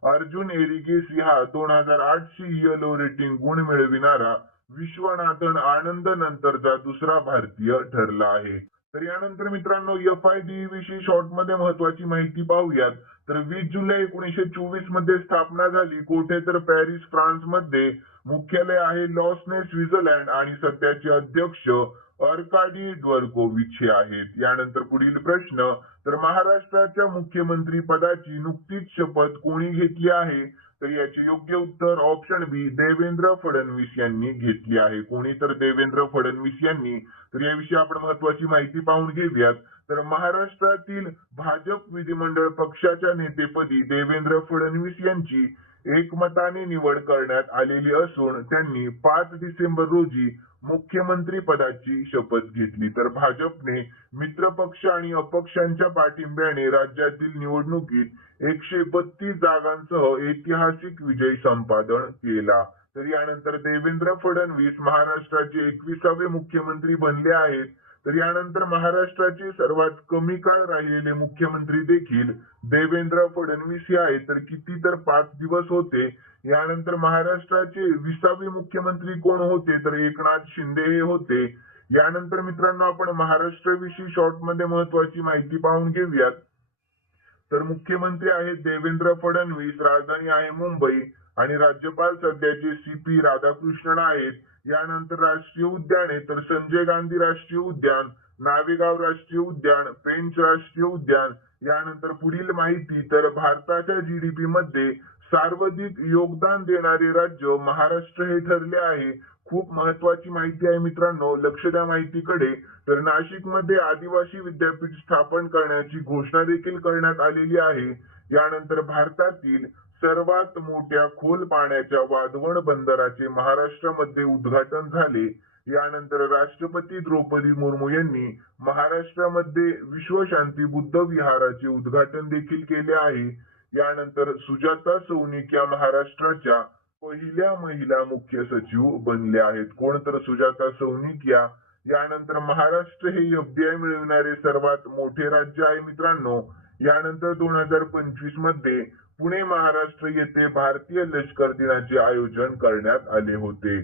अर्जुन एरिगेसी हा 2008 ईएलओ रेटिंग गुण मिळविणारा विश्वनाथन आनंद नंतरचा दुसरा भारतीय ठरला आहे. तर यानंतर मित्रांनो FIDE विषयी शॉर्ट मध्ये महत्वाची माहिती पाहूयात. तर 20 जुलै 1924 मध्ये स्थापना झाली. कोठे? तर पॅरिस फ्रान्स मध्ये. मुख्यालय आहे लॉसने स्वित्झर्लंड आणि सध्याचे अध्यक्ष अर्काडी ड्वरकोविच हे आहेत. यानंतर पुढील प्रश्न, तर महाराष्ट्राच्या मुख्यमंत्री पदाची नुकतीच शपथ कोणी घेतली आहे? तर याचे योग्य उत्तर ऑप्शन बी देवेंद्र फडणवीस यांनी घेतली आहे. कोणी? तर देवेंद्र फडणवीस यांनी. तर याविषयी आपण महत्वाची माहिती पाहून घेऊयात. तर महाराष्ट्रातील भाजप विधिमंडळ पक्षाच्या नेतेपदी देवेंद्र फडणवीस यांची एकमताने निवड करण्यात आलेली असून त्यांनी 5 डिसेंबर रोजी मुख्यमंत्री पदाची शपथ घेतली. तर भाजपने मित्रपक्ष आणि अपक्षांच्या पाठिंब्याने राज्यातील निवडणुकीत 132 जागांसह ऐतिहासिक विजय संपादन केला. तर यानंतर देवेंद्र फडणवीस महाराष्ट्राचे 21वे मुख्यमंत्री बनले आहेत. तर यानंतर महाराष्ट्राचे सर्वात कमी काळ राहिलेले मुख्यमंत्री देखील देवेंद्र फडणवीस हे आहेत. तर किती? तर 5 दिवस होते. यानंतर महाराष्ट्राचे 20वे मुख्यमंत्री कोण होते? तर एकनाथ शिंदे हे होते. यानंतर मित्रांनो आपण महाराष्ट्राविषयी शॉर्ट मध्ये महत्वाची माहिती पाहून घेऊयात. तर मुख्यमंत्री आहेत देवेंद्र फडणवीस, राजधानी आहे मुंबई आणि राज्यपाल सध्याचे CP राधाकृष्णन आहेत. यानंतर राष्ट्रीय उद्याने, तर संजय गांधी राष्ट्रीय उद्यान, नावेगाव राष्ट्रीय उद्यान, पेंच राष्ट्रीय उद्यान. यानंतर पुढील माहिती, तर भारताच्या GDP मध्ये सर्वाधिक योगदान देणारे राज्य महाराष्ट्र हे ठरले आहे. खूप महत्वाची माहिती आहे मित्रांनो, लक्ष द्या माहितीकडे. तर नाशिक मध्ये आदिवासी विद्यापीठ स्थापन करण्याची घोषणा देखील करण्यात आलेली आहे. यानंतर भारतातील सर्वात मोठ्या खोल पाण्याच्या वाधवण बंदराचे महाराष्ट्रामध्ये उद्घाटन झाले. यानंतर राष्ट्रपती द्रौपदी मुर्मू यांनी महाराष्ट्रामध्ये विश्वशांती बुद्ध विहाराचे उद्घाटन देखील केले आहे. यानंतर सुजाता सौनिक या महाराष्ट्राच्या पहिल्या महिला मुख्य सचिव बनल्या आहेत. कोण? तर सुजाता सौनिक या. यानंतर महाराष्ट्र हे FBI मिळविणारे सर्वात मोठे राज्य आहे मित्रांनो. यानंतर 2025 मध्ये पुणे महाराष्ट्र येथे भारतीय लष्कर दिनाचे आयोजन करण्यात आले होते.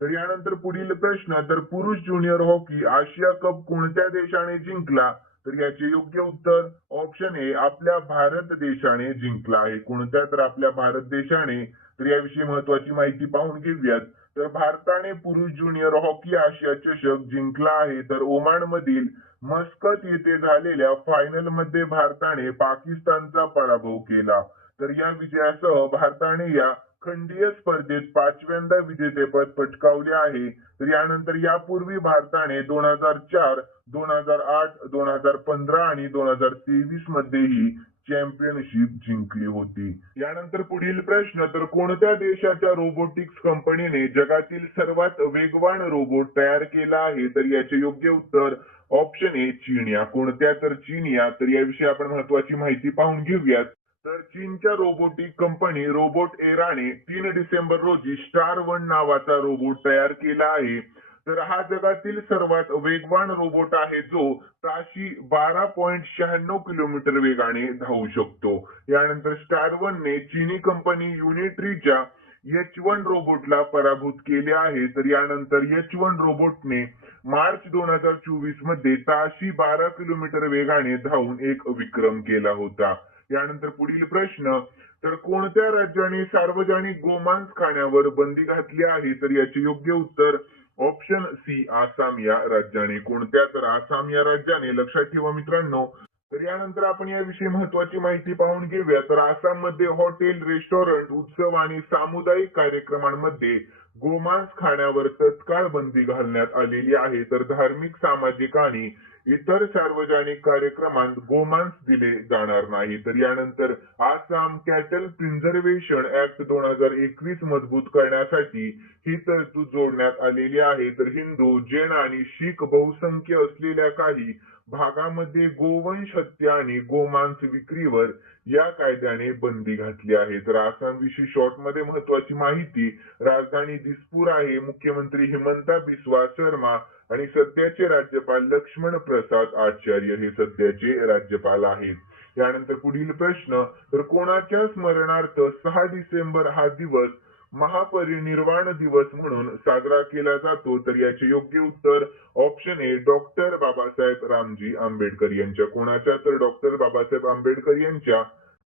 तर यानंतर पुढील प्रश्न, तर पुरुष ज्युनियर हॉकी आशिया कप कोणत्या देशाने जिंकला? तर याचे योग्य उत्तर ऑप्शन ए आपल्या भारत देशाने जिंकला आहे. कोणत्या? तर आपल्या भारत देशाने. तर याविषयी महत्वाची माहिती पाहून घेऊयात. तर भारताने पुरुष ज्युनियर हॉकी आशिया चषक जिंकला आहे. तर ओमान मधील मस्कत येथे झालेल्या फायनल मध्ये भारताने पाकिस्तानचा पराभव केला. तर या विजयासह भारताने या खंडीय स्पर्धेत 5व्यांदा विजेतेपद पटकावले आहे. तर यानंतर यापूर्वी भारताने 2004, 2008, 2015 आणि 2023 मध्येही चॅम्पियनशिप जिंकली होती. यानंतर पुढील प्रश्न, तर कोणत्या देशाच्या रोबोटिक्स कंपनीने जगातील सर्वात वेगवान रोबोट तयार केला आहे? तर याचे योग्य उत्तर ऑप्शन ए चीन या. कोणत्या? तर चीन या. तर याविषयी आपण महत्वाची माहिती पाहून घेऊयात. तर चीनच्या रोबोटिक कंपनी रोबोट एराने 3 डिसेंबर रोजी स्टार 1 नावाचा रोबोट तयार केला आहे. तर हा जगातील सर्वात वेगवान रोबोट आहे जो ताशी 12.96 किलोमीटर वेगाने धावू शकतो. यानंतर स्टार 1 ने चीनी कंपनी युनिट्रीच्या H1 रोबोटला पराभूत केले आहे. तर यानंतर H1 रोबोटने मार्च 2024 मध्ये ताशी 12 किलोमीटर वेगाने धावून एक विक्रम केला होता. यानंतर पुढील प्रश्न, तर कोणत्या राज्याने सार्वजनिक गोमांस खाण्यावर बंदी घातली आहे? तर याचे योग्य उत्तर ऑप्शन सी आसाम या राज्याने. कोणत्या? तर आसाम या राज्याने. लक्षात ठेवा मित्रांनो. तर यानंतर आपण याविषयी महत्वाची माहिती पाहून घेऊया. तर आसाम मध्ये हॉटेल, रेस्टॉरंट, उत्सव आणि सामुदायिक कार्यक्रमांमध्ये गोमांस खाण्यावर तत्काळ बंदी घालण्यात आलेली आहे. तर धार्मिक, सामाजिक आणि इतर सार्वजनिक कार्यक्रमांत गोमांस दिले जाणार नाही. तर यानंतर आसाम कॅटल प्रिझर्वेशन ऍक्ट 2021 मजबूत करण्यासाठी ही तरतूद जोडण्यात आलेली आहे. तर हिंदू, जैन आणि शीख बहुसंख्य असलेल्या काही भागामध्ये गोवंश हत्या आणि गोमांस विक्रीवर या कायद्याने बंदी घातली आहे. तर आसाम विषयी शॉर्ट मध्ये महत्वाची माहिती. राजधानी दिसपूर आहे. मुख्यमंत्री हिमंता बिस्वा शर्मा आणि सध्याचे राज्यपाल लक्ष्मण प्रसाद आचार्य हे सध्याचे राज्यपाल आहेत. यानंतर पुढील प्रश्न, तर कोणाच्या स्मरणार्थ 6 डिसेंबर हा दिवस महापरिनिर्वाण दिवस म्हणून साजरा केला जातो? तर याचे योग्य उत्तर ऑप्शन ए डॉक्टर बाबासाहेब रामजी आंबेडकर यांच्या. कोणाच्या? तर डॉक्टर बाबासाहेब आंबेडकर यांच्या.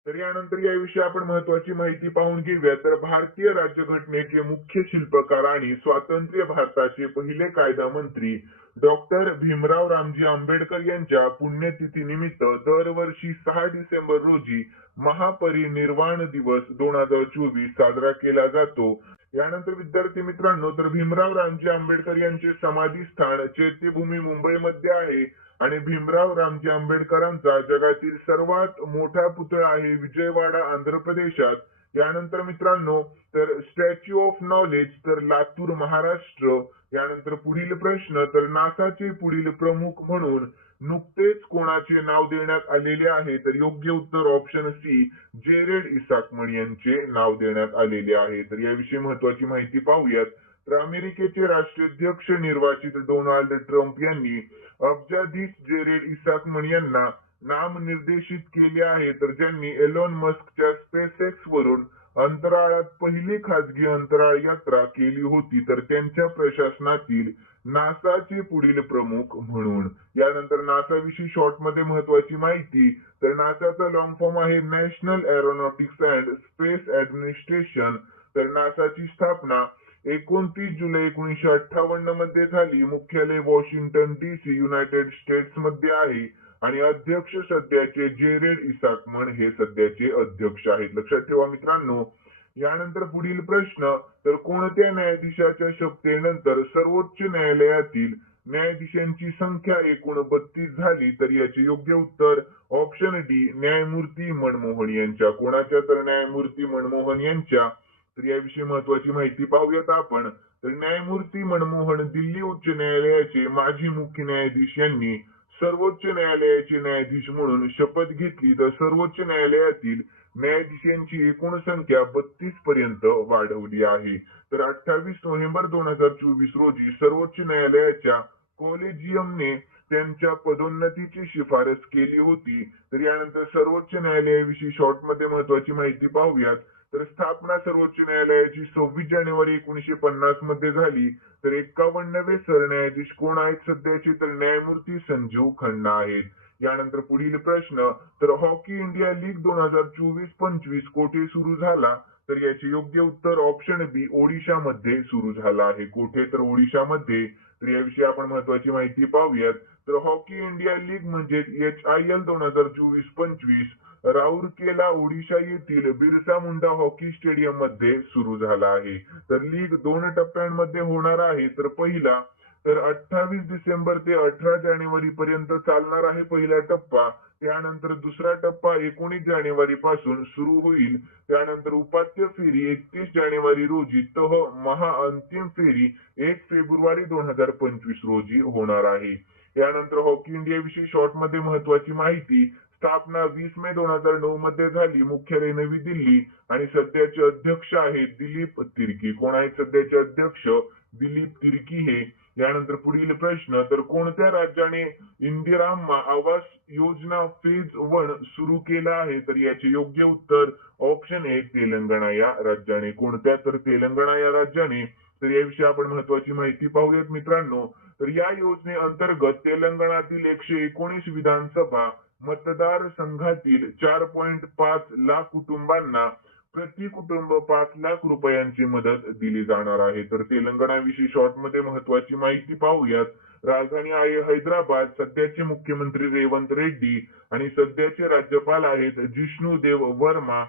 तर यानंतर याविषयी आपण महत्वाची माहिती पाहून घेऊया. तर भारतीय राज्यघटनेचे मुख्य शिल्पकार आणि स्वातंत्र्य भारताचे पहिले कायदा मंत्री डॉक्टर भीमराव रामजी आंबेडकर यांच्या पुण्यतिथी निमित्त दरवर्षी 6 डिसेंबर रोजी महापरिनिर्वाण दिवस 2024 साजरा केला जातो. यानंतर विद्यार्थी मित्रांनो, तर भीमराव रामजी आंबेडकर यांचे समाधी स्थान चैत्यभूमी मुंबईमध्ये आहे आणि भीमराव रामजी आंबेडकरांचा जगातील सर्वात मोठा पुतळा आहे विजयवाडा आंध्र प्रदेशात. यानंतर मित्रांनो, तर स्टॅच्यू ऑफ नॉलेज तर लातूर महाराष्ट्र. यानंतर पुढील प्रश्न, तर नासाचे पुढील प्रमुख म्हणून नुकतेच कोणाचे नाव देण्यात आलेले आहे? तर योग्य उत्तर ऑप्शन सी जेरेड इसाकमन यांचे नाव देण्यात आलेले आहे. तर याविषयी महत्वाची माहिती पाहूयात. तर अमेरिकेचे राष्ट्राध्यक्ष निर्वाचित डोनाल्ड ट्रम्प यांनी अब्जाधीश जेरेड इसाकमन यांना नामनिर्देशित केले आहे. तर ज्यांनी एलॉन मस्कच्या स्पेसएक्स वरून अंतराळात पहिली खासगी अंतराळ यात्रा केली होती, तर त्यांच्या प्रशासनातील नासाचे पुढील प्रमुख म्हणून. यानंतर नासा विषयी शॉर्ट मध्ये महत्वाची माहिती. तर नासाचा लॉंग फॉर्म आहे national aeronautics and space administration. तर नासाची स्थापना 29 जुलै 1958 मध्ये झाली. मुख्यालय वॉशिंग्टन DC युनायटेड स्टेट्स मध्ये आहे आणि अध्यक्ष सध्याचे जेरेड इसाकमन हे सध्याचे अध्यक्ष आहेत. लक्षात ठेवा मित्रांनो. यानंतर पुढील प्रश्न, तर कोणत्या न्यायाधीशाच्या शपथेनंतर सर्वोच्च न्यायालयातील न्यायाधीशांची संख्या एकूण 32 झाली? तर याचे योग्य उत्तर ऑप्शन डी न्यायमूर्ती मनमोहन यांच्या. कोणाच्या? तर न्यायमूर्ती मनमोहन यांच्या. तर याविषयी महत्वाची माहिती पाहूयात आपण. तर न्यायमूर्ती मनमोहन दिल्ली उच्च न्यायालयाचे माजी मुख्य न्यायाधीश यांनी सर्वोच्च न्यायालयाचे न्यायाधीश म्हणून शपथ घेतली. तर सर्वोच्च न्यायालयातील न्यायाधीशांची एकूण संख्या 32 पर्यंत वाढवली आहे. तर 28 नोव्हेंबर 2024 रोजी सर्वोच्च न्यायालयाच्या कॉलेजियमने त्यांच्या पदोन्नतीची शिफारस केली होती. तर यानंतर सर्वोच्च न्यायालयाविषयी शॉर्ट मध्ये महत्वाची माहिती पाहूयात. तर स्थापना सर्वोच्च न्यायालयाची 26 जानेवारी 1950 मध्ये झाली. तर 51वे सरन्यायाधीश कोण आहेत सध्याचे? तर न्यायमूर्ती संजीव खन्ना आहेत. यानंतर पुढील प्रश्न, तर हॉकी इंडिया लीग 2024-25 कोठे सुरू झाला? तर याचे योग्य उत्तर ऑप्शन बी ओडिशामध्ये सुरू झाला आहे. कोठे? तर ओडिशामध्ये. तर याविषयी आपण महत्वाची माहिती पाहूयात. तर हॉकी इंडिया लीग म्हणजे HIL 2024-25 राउरकेला ओडिशा येथील बिरसा मुंडा हॉकी स्टेडियम मध्ये सुरू झाला आहे. तर लीग 2 टप्प्यांमध्ये होणार आहे. तर पहिला, तर 28 डिसेंबर ते 18 जानेवारी पर्यंत चालणार आहे पहिला टप्पा. त्यानंतर दुसरा टप्पा 19 जानेवारी पासून सुरू होईल. त्यानंतर उपांत्य फेरी 31 जानेवारी रोजी तह महाअंतिम फेरी 1 फेब्रुवारी 2025 रोजी होणार आहे. यानंतर हॉकी इंडिया विषयी शॉर्ट मध्ये महत्वाची माहिती. स्थापना 20 मे 2009 मध्ये झाली. मुख्यालय नवी दिल्ली आणि सध्याचे अध्यक्ष आहेत दिलीप तिर्की. कोण आहेत सध्याचे अध्यक्ष? दिलीप तिर्की हे. यानंतर पुढील प्रश्न, तर कोणत्या राज्याने इंदिराम्मा आवास योजना फेज 1 सुरू केला आहे? तर याचे योग्य उत्तर ऑप्शन ए तेलंगणा या राज्याने. कोणत्या? तर तेलंगणा या राज्याने. तर याविषयी आपण महत्वाची माहिती पाहूयात मित्रांनो. तर या योजनेअंतर्गत तेलंगणातील 119 विधानसभा मतदारसंघातील 4.5 लाख कुटुंबांना प्रति कुटुंब 5 लाख रुपयांची मदत दिली जाणार आहे. तर तेलंगणाविषयी शॉर्ट मध्ये महत्वाची माहिती पाहूयात. राजधानी आहे हैदराबाद. सध्याचे मुख्यमंत्री रेवंत रेड्डी आणि सध्याचे राज्यपाल आहेत जिष्णुदेव वर्मा.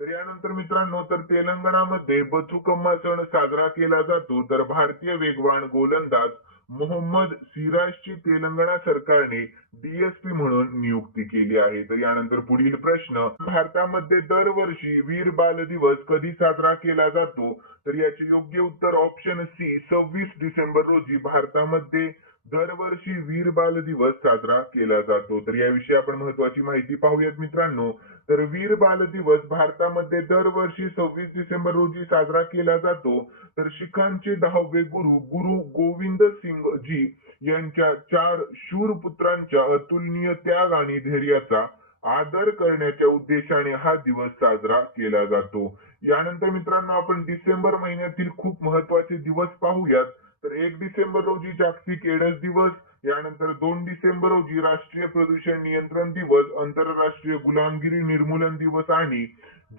तर यानंतर मित्रांनो, तर तेलंगणामध्ये बथुकम्मा सण साजरा केला जातो. तर भारतीय वेगवान गोलंदाज मोहम्मद सिराजची तेलंगणा सरकारने DSP म्हणून नियुक्ती केली आहे. तर यानंतर पुढील प्रश्न, भारतामध्ये दरवर्षी वीर बाल दिवस कधी साजरा केला जातो? तर याचे योग्य उत्तर ऑप्शन सी 26 डिसेंबर रोजी भारतामध्ये दरवर्षी वीर बाल दिवस साजरा केला जातो? तर याविषयी आपण महत्वाची माहिती पाहूयात मित्रांनो. तर वीर बाल दिवस भारतामध्ये दरवर्षी 26 डिसेंबर रोजी साजरा केला जातो. तर शिखांचे 10वे गुरु गोविंद सिंग जी यांच्या 4 शूर पुत्रांच्या अतुलनीय त्याग आणि धैर्याचा आदर करण्याच्या उद्देशाने हा दिवस साजरा केला जातो. यानंतर मित्रांनो आपण डिसेंबर महिन्यातील खूप महत्वाचे दिवस पाहूयात. तर 1 डिसेंबर रोजी जागतिक एड्स दिवस, यानंतर 2 डिसेंबर रोजी राष्ट्रीय प्रदूषण नियंत्रण दिवस, आंतरराष्ट्रीय गुलामगिरी निर्मूलन दिवस आणि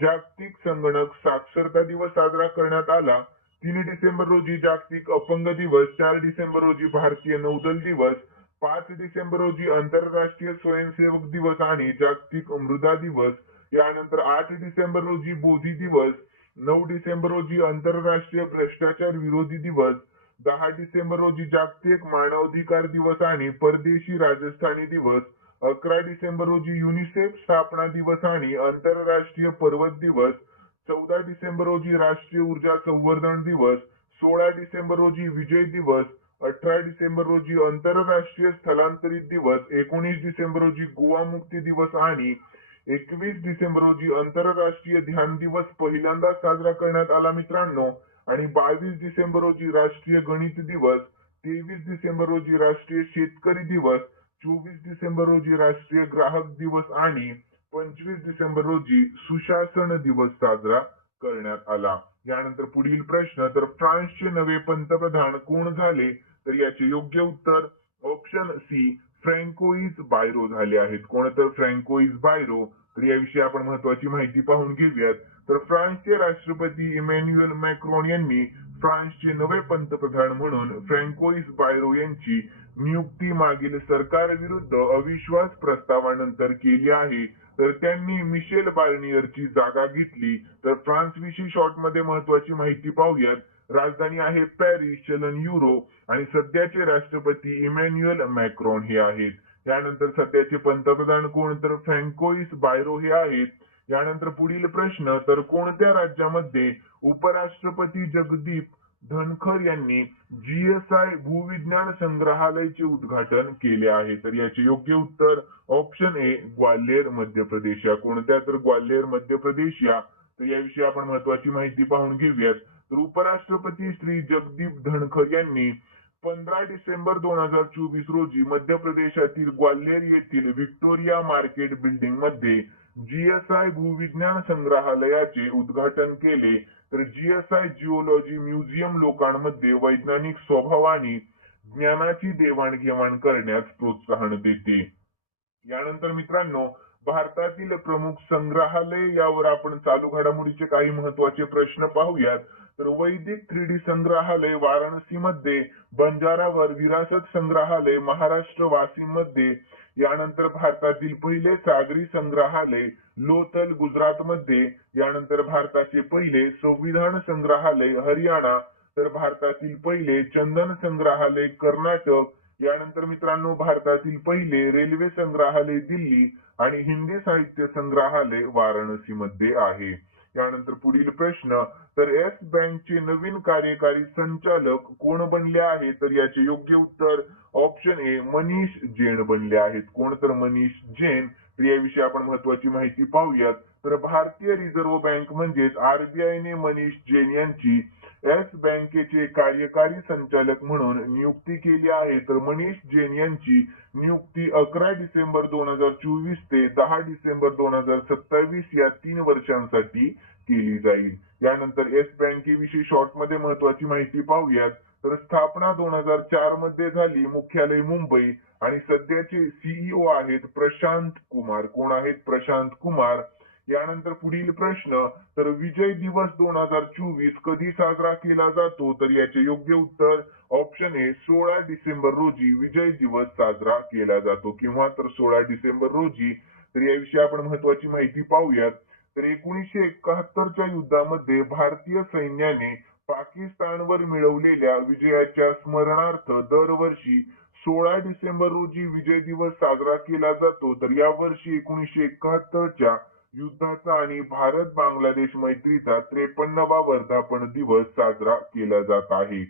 जागतिक संगणक साक्षरता दिवस साजरा करण्यात आला. 3 डिसेंबर रोजी जागतिक अपंग दिवस, 4 डिसेंबर रोजी भारतीय नौदल दिवस, 5 डिसेंबर रोजी आंतरराष्ट्रीय स्वयंसेवक दिवस आणि जागतिक मृदा दिवस, यानंतर 8 डिसेंबर रोजी बोधी दिवस, 9 डिसेंबर रोजी आंतरराष्ट्रीय भ्रष्टाचार विरोधी दिवस, 10 डिसेंबर रोजी जागतिक मानवाधिकार दिवस आणि परदेशी राजस्थानी दिवस, 11 डिसेंबर रोजी युनिसेफ स्थापना दिवस आणि आंतरराष्ट्रीय पर्वत दिवस, 14 डिसेंबर रोजी राष्ट्रीय ऊर्जा संवर्धन दिवस, 16 डिसेंबर रोजी विजय दिवस, 18 डिसेंबर रोजी आंतरराष्ट्रीय स्थलांतरित दिवस, 19 डिसेंबर रोजी गोवा मुक्ती दिवस आणि 21 डिसेंबर रोजी आंतरराष्ट्रीय ध्यान दिवस पहिल्यांदा साजरा करण्यात आला मित्रांनो. आणि 22 डिसेंबर रोजी राष्ट्रीय गणित दिवस, 23 डिसेंबर रोजी राष्ट्रीय शेतकरी दिवस, 24 डिसेंबर रोजी राष्ट्रीय ग्राहक दिवस आणि 25 डिसेंबर रोजी सुशासन दिवस साजरा करण्यात आला. यानंतर पुढील प्रश्न, तर फ्रान्सचे नवे पंतप्रधान कोण झाले? तर याचे योग्य उत्तर ऑप्शन सी फ्रँकोइज बायरो झाले आहेत. कोण तर फ्रँकोइज बायरो. तर याविषयी आपण महत्वाची माहिती पाहून घेऊयात. तर फ्रान्सचे राष्ट्रपती इमॅन्युएल मॅक्रोन यांनी फ्रान्सचे नवे पंतप्रधान म्हणून फ्रँकोइज बायरो यांची नियुक्ती मागील सरकारविरुद्ध अविश्वास प्रस्तावानंतर केली आहे. तर त्यांनी मिशेल बार्नियरची जागा घेतली. तर फ्रान्स विषयी शॉर्ट मध्ये महत्वाची माहिती पाहूयात. राजधानी आहे पॅरिस, चलन युरो आणि सध्याचे राष्ट्रपती इमॅन्युएल मॅक्रोन हे आहेत. यानंतर सध्याचे पंतप्रधान कोण? तर फ्रँकोइज बायरो हे आहेत. यानंतर पुढील प्रश्न, तर कोणत्या राज्यामध्ये उपराष्ट्रपती जगदीप धनखर यांनी जीएसआय भूविज्ञान संग्रहालयाचे उद्घाटन केले आहे? तर याचे योग्य उत्तर ऑप्शन ए ग्वाल्हेर मध्य प्रदेश. या कोणत्या? तर ग्वाल्हेर मध्य प्रदेश या. तर याविषयी आपण महत्वाची माहिती पाहून घेऊयात. तर उपराष्ट्रपती श्री जगदीप धनखर यांनी 15 डिसेंबर 2024 रोजी मध्य प्रदेशातील ग्वाल्हेर येथील व्हिक्टोरिया मार्केट बिल्डिंग मध्ये जीएसआय भूविज्ञान संग्रहालयाचे उद्घाटन केले. तर जीएसआय जिओलॉजी म्युझियम लोकांमध्ये वैज्ञानिक स्वभाव आणि ज्ञानाची देवाणघेवाण करण्यास प्रोत्साहन देते. यानंतर मित्रांनो भारतातील प्रमुख संग्रहालय यावर आपण चालू घडामोडीचे काही महत्वाचे प्रश्न पाहूयात. तर वैदिक 3D संग्रहालय वाराणसी मध्ये, बंजारावर विरासत संग्रहालय महाराष्ट्र वाशिम मध्ये, यानंतर भारतातील पहिले सागरी संग्रहालय लोथल गुजरात मध्ये, यानंतर भारताचे पहिले संविधान संग्रहालय हरियाणा, तर भारतातील पहिले चंदन संग्रहालय कर्नाटक, यानंतर मित्रांनो भारतातील पहिले रेल्वे संग्रहालय दिल्ली आणि हिंदी साहित्य संग्रहालय वाराणसी मध्ये आहे. यानंतर पुढील प्रश्न, तर येस बँकचे नवीन कार्यकारी संचालक कोण बनले आहेत? तर याचे योग्य उत्तर ऑप्शन ए मनीष जैन बनले आहेत. कोण? तर मनीष जैन. तर याविषयी आपण महत्वाची माहिती पाहूयात. तर भारतीय रिझर्व्ह बँक म्हणजेच आरबीआयने मनीष जैन यांची येस बँकेचे कार्यकारी संचालक म्हणून नियुक्ती केली आहे. तर मनीष जैन यांची नियुक्ती 11 डिसेंबर 2024 ते 10 डिसेंबर 2027 या 3 वर्षांसाठी केली जाईल. यानंतर येस बँकेविषयी शॉर्ट मध्ये महत्वाची माहिती पाहूयात. तर स्थापना 2004 मध्ये झाली, मुख्यालय मुंबई आणि सध्याचे सीईओ आहेत प्रशांत कुमार. कोण आहेत? प्रशांत कुमार. यानंतर पुढील प्रश्न, तर विजय दिवस 2024 कधी साजरा केला जातो? तर याचे योग्य उत्तर ऑप्शन ए 16 डिसेंबर रोजी विजय दिवस साजरा केला जातो. किंवा तर 16 डिसेंबर रोजी. तर याविषयी आपण महत्वाची माहिती पाहूयात. तर 1971च्या युद्धामध्ये भारतीय सैन्याने पाकिस्तानवर मिळवलेल्या विजयाच्या स्मरणार्थ दरवर्षी 16 डिसेंबर रोजी विजय दिवस साजरा केला जातो. तर यावर्षी 1971च्या युद्धाचा आणि भारत बांगलादेश मैत्रीचा 53वा वर्धापन दिवस साजरा केला जात आहे.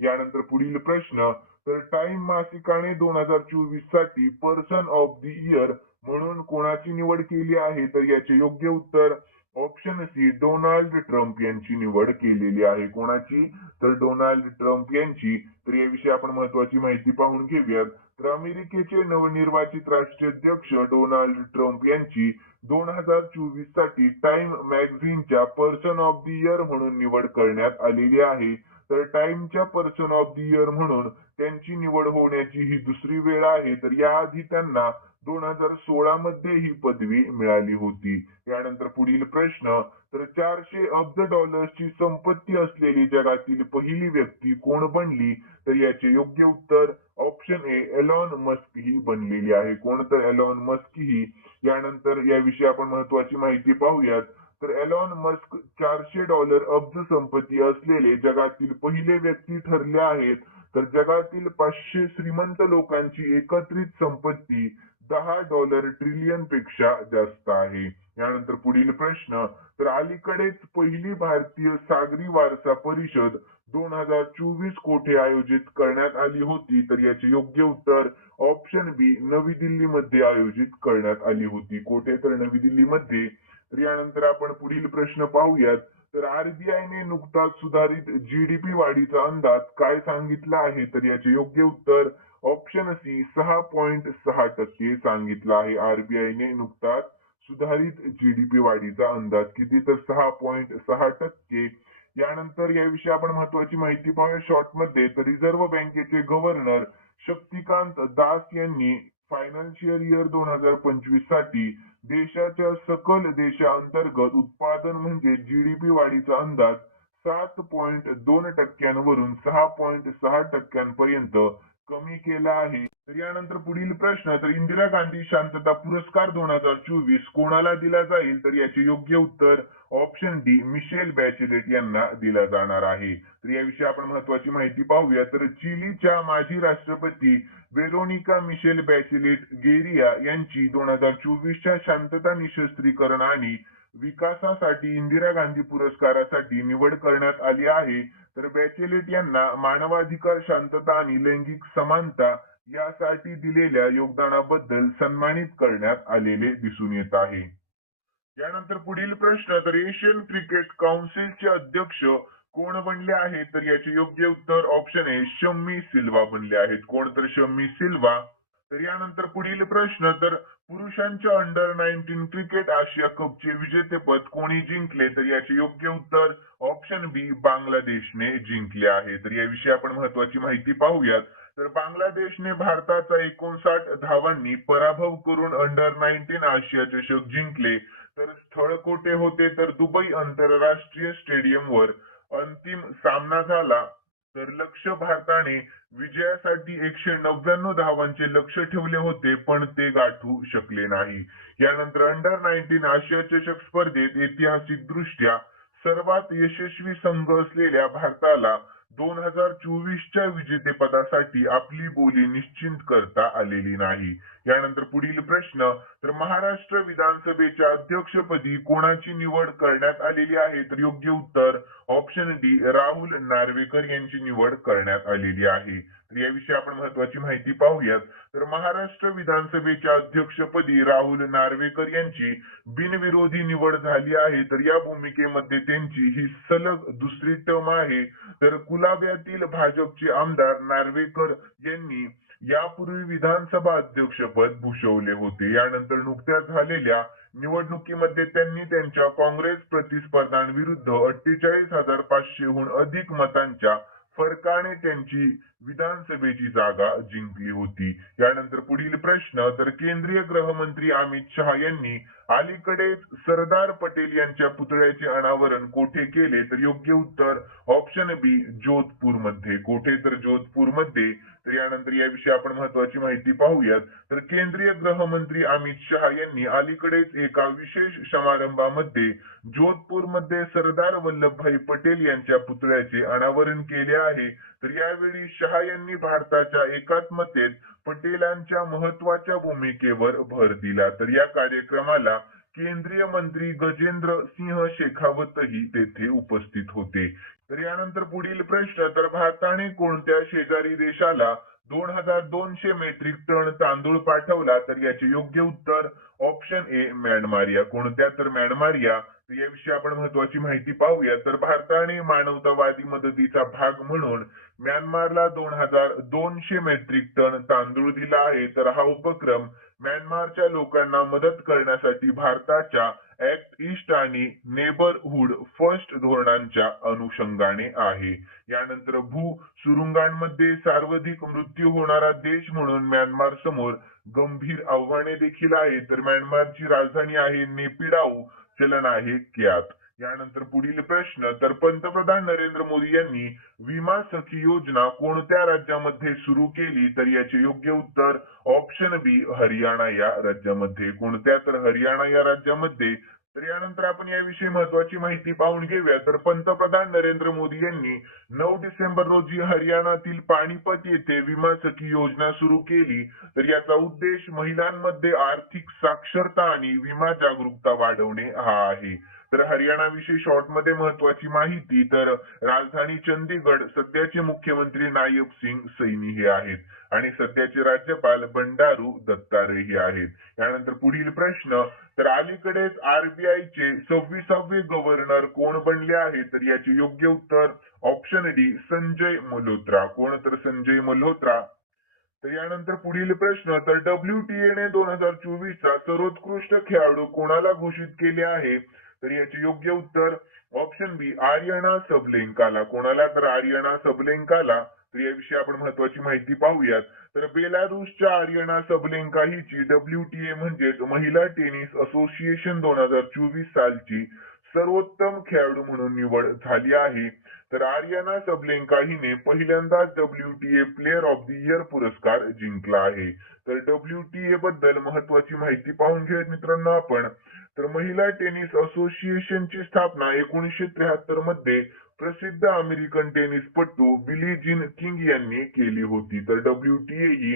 यानंतर पुढील प्रश्न, तर टाइम मासिकाने 2024 साठी पर्सन ऑफ द इयर म्हणून कोणाची निवड केली आहे, तर याचे योग्य उत्तर ऑप्शन सी डोनाल्ड ट्रम्प यांची निवड केलेली आहे. कोणाची? तर डोनाल्ड ट्रम्प यांची. तर याविषयी आपण महत्वाची माहिती पाहून घेऊयात. तर अमेरिकेचे नवनिर्वाचित राष्ट्राध्यक्ष डोनाल्ड ट्रम्प यांची 2024 साठी टाइम मॅगझिनच्या पर्सन ऑफ द इयर म्हणून निवड करण्यात आलेली आहे. तर टाइमच्या पर्सन ऑफ द इयर म्हणून त्यांची निवड होण्याची ही दुसरी वेळ आहे. तर याआधी त्यांना 2016 मध्ये ही पदवी मिळाली होती. यानंतर पुढील प्रश्न, तर 400 अब्ज डॉलर्सची संपत्ती असलेली जगातील पहिली व्यक्ती कोण बनली, तर याचे योग्य उत्तर ऑप्शन ए एलॉन मस्क ही बनलेली आहे. कोण? तर एलॉन मस्क ही. यानंतर याविषयी आपण महत्वाची माहिती पाहूयात. तर एलॉन मस्क $400 अब्ज संपत्ती असलेले जगातील पहिले व्यक्ती ठरले आहेत. तर जगातील 500 श्रीमंत लोकांची एकत्रित संपत्ती $10 ट्रिलियन पेक्षा जास्त आहे. यानंतर पुढील प्रश्न, तर अलीकडेच पहिली भारतीय सागरी वारसा परिषद 2024 कोठे आयोजित करण्यात आली होती, तर याचे योग्य उत्तर ऑप्शन बी नवी दिल्लीमध्ये आयोजित करण्यात आली होती. कोठे? तर नवी दिल्लीमध्ये. तर यानंतर आपण पुढील प्रश्न पाहूयात. तर आरबीआयने नुकताच सुधारित जीडीपी वाढीचा अंदाज काय सांगितला आहे, तर याचे योग्य उत्तर ऑप्शन सी 6.6% सांगितला आहे. आरबीआयने नुकताच सुधारित जीडीपी वाढीचा अंदाज किती? तर 6.6%. यानंतर याविषयी आपण महत्वाची माहिती पाहूया शॉर्टमध्ये. तर रिझर्व्ह बँकेचे गव्हर्नर शक्तिकांत दास यांनी फायनान्शियल इयर 2025 साठी देशाच्या सकल देशांतर्गत उत्पादन म्हणजे जीडीपी वाढीचा अंदाज 7.2% वरून 6.6% पर्यंत कमी केला आहे. तर यानंतर पुढील प्रश्न, तर इंदिरा गांधी शांतता पुरस्कार 2024 कोणाला दिला जाईल, तर याचे योग्य उत्तर ऑप्शन डी मिशेल बॅचेलेट यांना दिला जाणार आहे. तर याविषयी आपण महत्वाची माहिती पाहूया. तर चिलीच्या माजी राष्ट्रपती वेरोनिका मिशेल बॅचेलेट गेरिया यांची 2024च्या शांतता, निशस्त्रीकरण आणि विकासासाठी इंदिरा गांधी पुरस्कारासाठी निवड करण्यात आली आहे. तर बॅचेलेट यांना मानवाधिकार, शांतता आणि लैंगिक समानता यासाठी दिलेल्या योगदानाबद्दल सन्मानित करण्यात आलेले दिसून येत आहे. यानंतर पुढील प्रश्न, तर एशियन क्रिकेट काउन्सिलचे अध्यक्ष कोण बनले आहेत, तर याचे योग्य उत्तर ऑप्शन ए शम्मी सिल्वा बनले आहेत. कोण? तर शम्मी सिल्वा. तर यानंतर पुढील प्रश्न, तर पुरुषांच्या अंडर 19 क्रिकेट आशिया कपचे विजेतेपद कोणी जिंकले, तर याचे योग्य उत्तर ऑप्शन बी बांगलादेशने जिंकले आहे. तर याविषयी आपण महत्वाची माहिती पाहूयात. तर बांगलादेशने भारताचा 59 धावांनी पराभव करून अंडर 19 आशिया चषक जिंकले. तर स्थळ कोठे होते, तर दुबई आंतरराष्ट्रीय स्टेडियमवर अंतिम सामना झाला. तर लक्ष्य भारताने विजयासाठी 199 धावांचे लक्ष्य ठेवले होते, पण ते गाठू शकले नाही. यानंतर अंडर 19 आशिया चषक स्पर्धेत ऐतिहासिक दृष्ट्या सर्वात यशस्वी संघ असलेल्या भारताला 2024च्या विजेतेपदासाठी आपली बोली निश्चित करता आलेली नाही. यानंतर पुढील प्रश्न, तर महाराष्ट्र विधानसभेच्या अध्यक्षपदी कोणाची निवड करण्यात आलेली आहे, तर योग्य उत्तर ऑप्शन डी राहुल नार्वेकर यांची निवड करण्यात आलेली आहे. तर याविषयी आपण महत्वाची माहिती पाहूयात. तर महाराष्ट्र विधानसभेच्या अध्यक्षपदी राहुल नार्वेकर यांची बिनविरोधी निवड झाली आहे. तर या भूमिकेमध्ये त्यांची ही सलग दुसरी टर्म आहे. तर कुलाब्यातील भाजपचे आमदार नार्वेकर यांनी यापूर्वी विधानसभा अध्यक्षपद भूषवले होते. यानंतर नुकत्याच झालेल्या निवडणुकीमध्ये त्यांनी त्यांच्या काँग्रेस प्रतिस्पर्ध्यांविरुद्ध 48,500 हून अधिक मतांच्या फरकाने त्यांची विधानसभेची जागा जिंकली होती. यानंतर पुढील प्रश्न, तर केंद्रीय गृहमंत्री अमित शहा यांनी अलीकडेच सरदार पटेल यांच्या पुतळ्याचे अनावरण कोठे केले, तर योग्य उत्तर ऑप्शन बी जोधपूरमध्ये. कोठे? तर जोधपूरमध्ये. तर यानंतर याविषयी आपण महत्वाची माहिती पाहूयात. तर केंद्रीय गृहमंत्री अमित शहा यांनी अलीकडेच एका विशेष समारंभामध्ये जोधपूरमध्ये सरदार वल्लभभाई पटेल यांच्या पुतळ्याचे अनावरण केले आहे. तर यावेळी शहा यांनी भारताच्या एकात्मतेत पटेलांच्या महत्वाच्या भूमिकेवर भर दिला. तर या कार्यक्रमाला केंद्रीय मंत्री गजेंद्र सिंह शेखावतही तेथे उपस्थित होते. तर यानंतर पुढील प्रश्न, तर भारताने कोणत्या शेजारी देशाला 2200 मेट्रिक टन तांदूळ पाठवला, तर याचे योग्य उत्तर ऑप्शन ए म्यानमारिया. कोणत्या? तर म्यानमारिया. तर याविषयी आपण महत्वाची माहिती पाहूया. तर भारताने मानवतावादी मदतीचा भाग म्हणून म्यानमारला 2200 मेट्रिक टन तांदूळ दिला आहे. तर हा उपक्रम म्यानमारच्या लोकांना मदत करण्यासाठी भारताच्या ऍक्ट ईस्ट आणि नेबरहुड फर्स्ट धोरणांच्या अनुषंगाने आहे. यानंतर सुरुंगांमध्ये सर्वाधिक मृत्यू होणारा देश म्हणून म्यानमार समोर गंभीर आव्हाने देखील आहेत. तर म्यानमारची राजधानी आहे नेपिडाऊ, चलन आहे क्यात. यानंतर पुढील प्रश्न, तर पंतप्रधान नरेंद्र मोदी यांनी विमा सखी योजना कोणत्या राज्यामध्ये सुरू केली? तर याचे योग्य उत्तर ऑप्शन बी हरियाणा या राज्यामध्ये. कोणत्या? तर हरियाणा या राज्यामध्ये. तर यानंतर आपण याविषयी महत्वाची माहिती पाहून घेऊया. तर पंतप्रधान नरेंद्र मोदी यांनी 9 डिसेंबर रोजी हरियाणातील पानिपत येथे विमा सखी योजना सुरू केली. तर याचा उद्देश महिलांमध्ये आर्थिक साक्षरता आणि विमा जागरूकता वाढवणे हा आहे. तर हरियाणाविषयी शॉर्टमध्ये महत्वाची माहिती, तर राजधानी चंदीगड, सध्याचे मुख्यमंत्री नायब सिंग सैनी हे आहेत आणि सध्याचे राज्यपाल बंडारू दत्तात्रेय हे आहेत. यानंतर पुढील प्रश्न, तर अलीकडेच आरबीआयचे 26वे गव्हर्नर कोण बनले आहेत? तर याचे योग्य उत्तर ऑप्शन डी संजय मल्होत्रा. कोण? तर संजय मल्होत्रा. तर यानंतर पुढील प्रश्न, तर WTA ने 2024 चा सर्वोत्कृष्ट खेळाडू कोणाला घोषित केले आहे? तर याचे योग्य उत्तर ऑप्शन बी आर्यना सबलेंकाला. कोणाला? तर आर्यना सबलेंकाला. तर याविषयी आपण महत्वाची माहिती पाहूयात. तर बेलारूसच्या आर्यना सबलेंका हिची WTA म्हणजेच महिला टेनिस असोसिएशन 2024 सालची सर्वोत्तम खेळाडू म्हणून निवड झाली आहे. तर आर्यना सबलेंका हिने पहिल्यांदाच WTA player of the year पुरस्कार जिंकला आहे. तर WTA बद्दल महत्वाची माहिती पाहून घेऊयात मित्रांनो आपण. तर महिला टेनिस असोसिएशनची स्थापना 1973 मध्ये प्रसिद्ध अमेरिकन टेनिसपटू बिली जीन किंग यांनी केली होती. तर WTA ही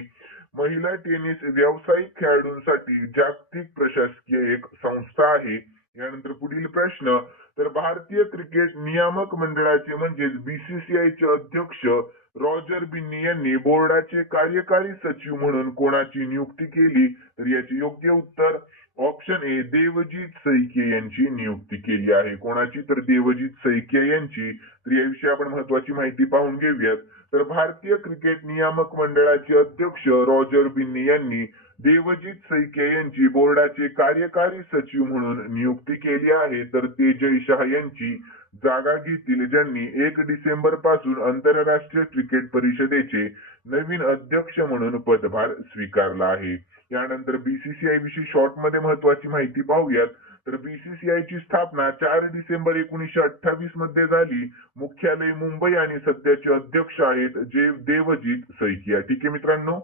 महिला टेनिस व्यावसायिक खेळाडूंसाठी जागतिक प्रशासकीय एक संस्था आहे. यानंतर पुढील प्रश्न, तर भारतीय क्रिकेट नियामक मंडळाचे म्हणजेच BCCI चे अध्यक्ष रॉजर बिन्नी यांनी बोर्डाचे कार्यकारी सचिव म्हणून कोणाची नियुक्ती केली? तर याचे योग्य उत्तर ऑप्शन ए देवजीत सैकिया यांची नियुक्ती केली आहे. कोणाची? तर देवजीत सैकिया यांची. तर याविषयी आपण महत्वाची माहिती पाहून घेऊयात. तर भारतीय क्रिकेट नियामक मंडळाचे अध्यक्ष रॉजर बिन्नी यांनी देवजीत सैकिया यांची बोर्डाचे कार्यकारी सचिव म्हणून नियुक्ती केली आहे. तर तेजय शहा यांची जागा घेतील, ज्यांनी 1 डिसेंबर पासून आंतरराष्ट्रीय क्रिकेट परिषदेचे नवीन अध्यक्ष म्हणून पदभार स्वीकारला आहे. यानंतर BCCI विषयी शॉर्टमध्ये महत्वाची माहिती पाहूयात. तर BCCI ची स्थापना 4 डिसेंबर 1928 मध्ये झाली. मुख्यालय मुंबई आणि सध्याचे अध्यक्ष आहेत देवजीत सैकिया. ठीक आहे मित्रांनो.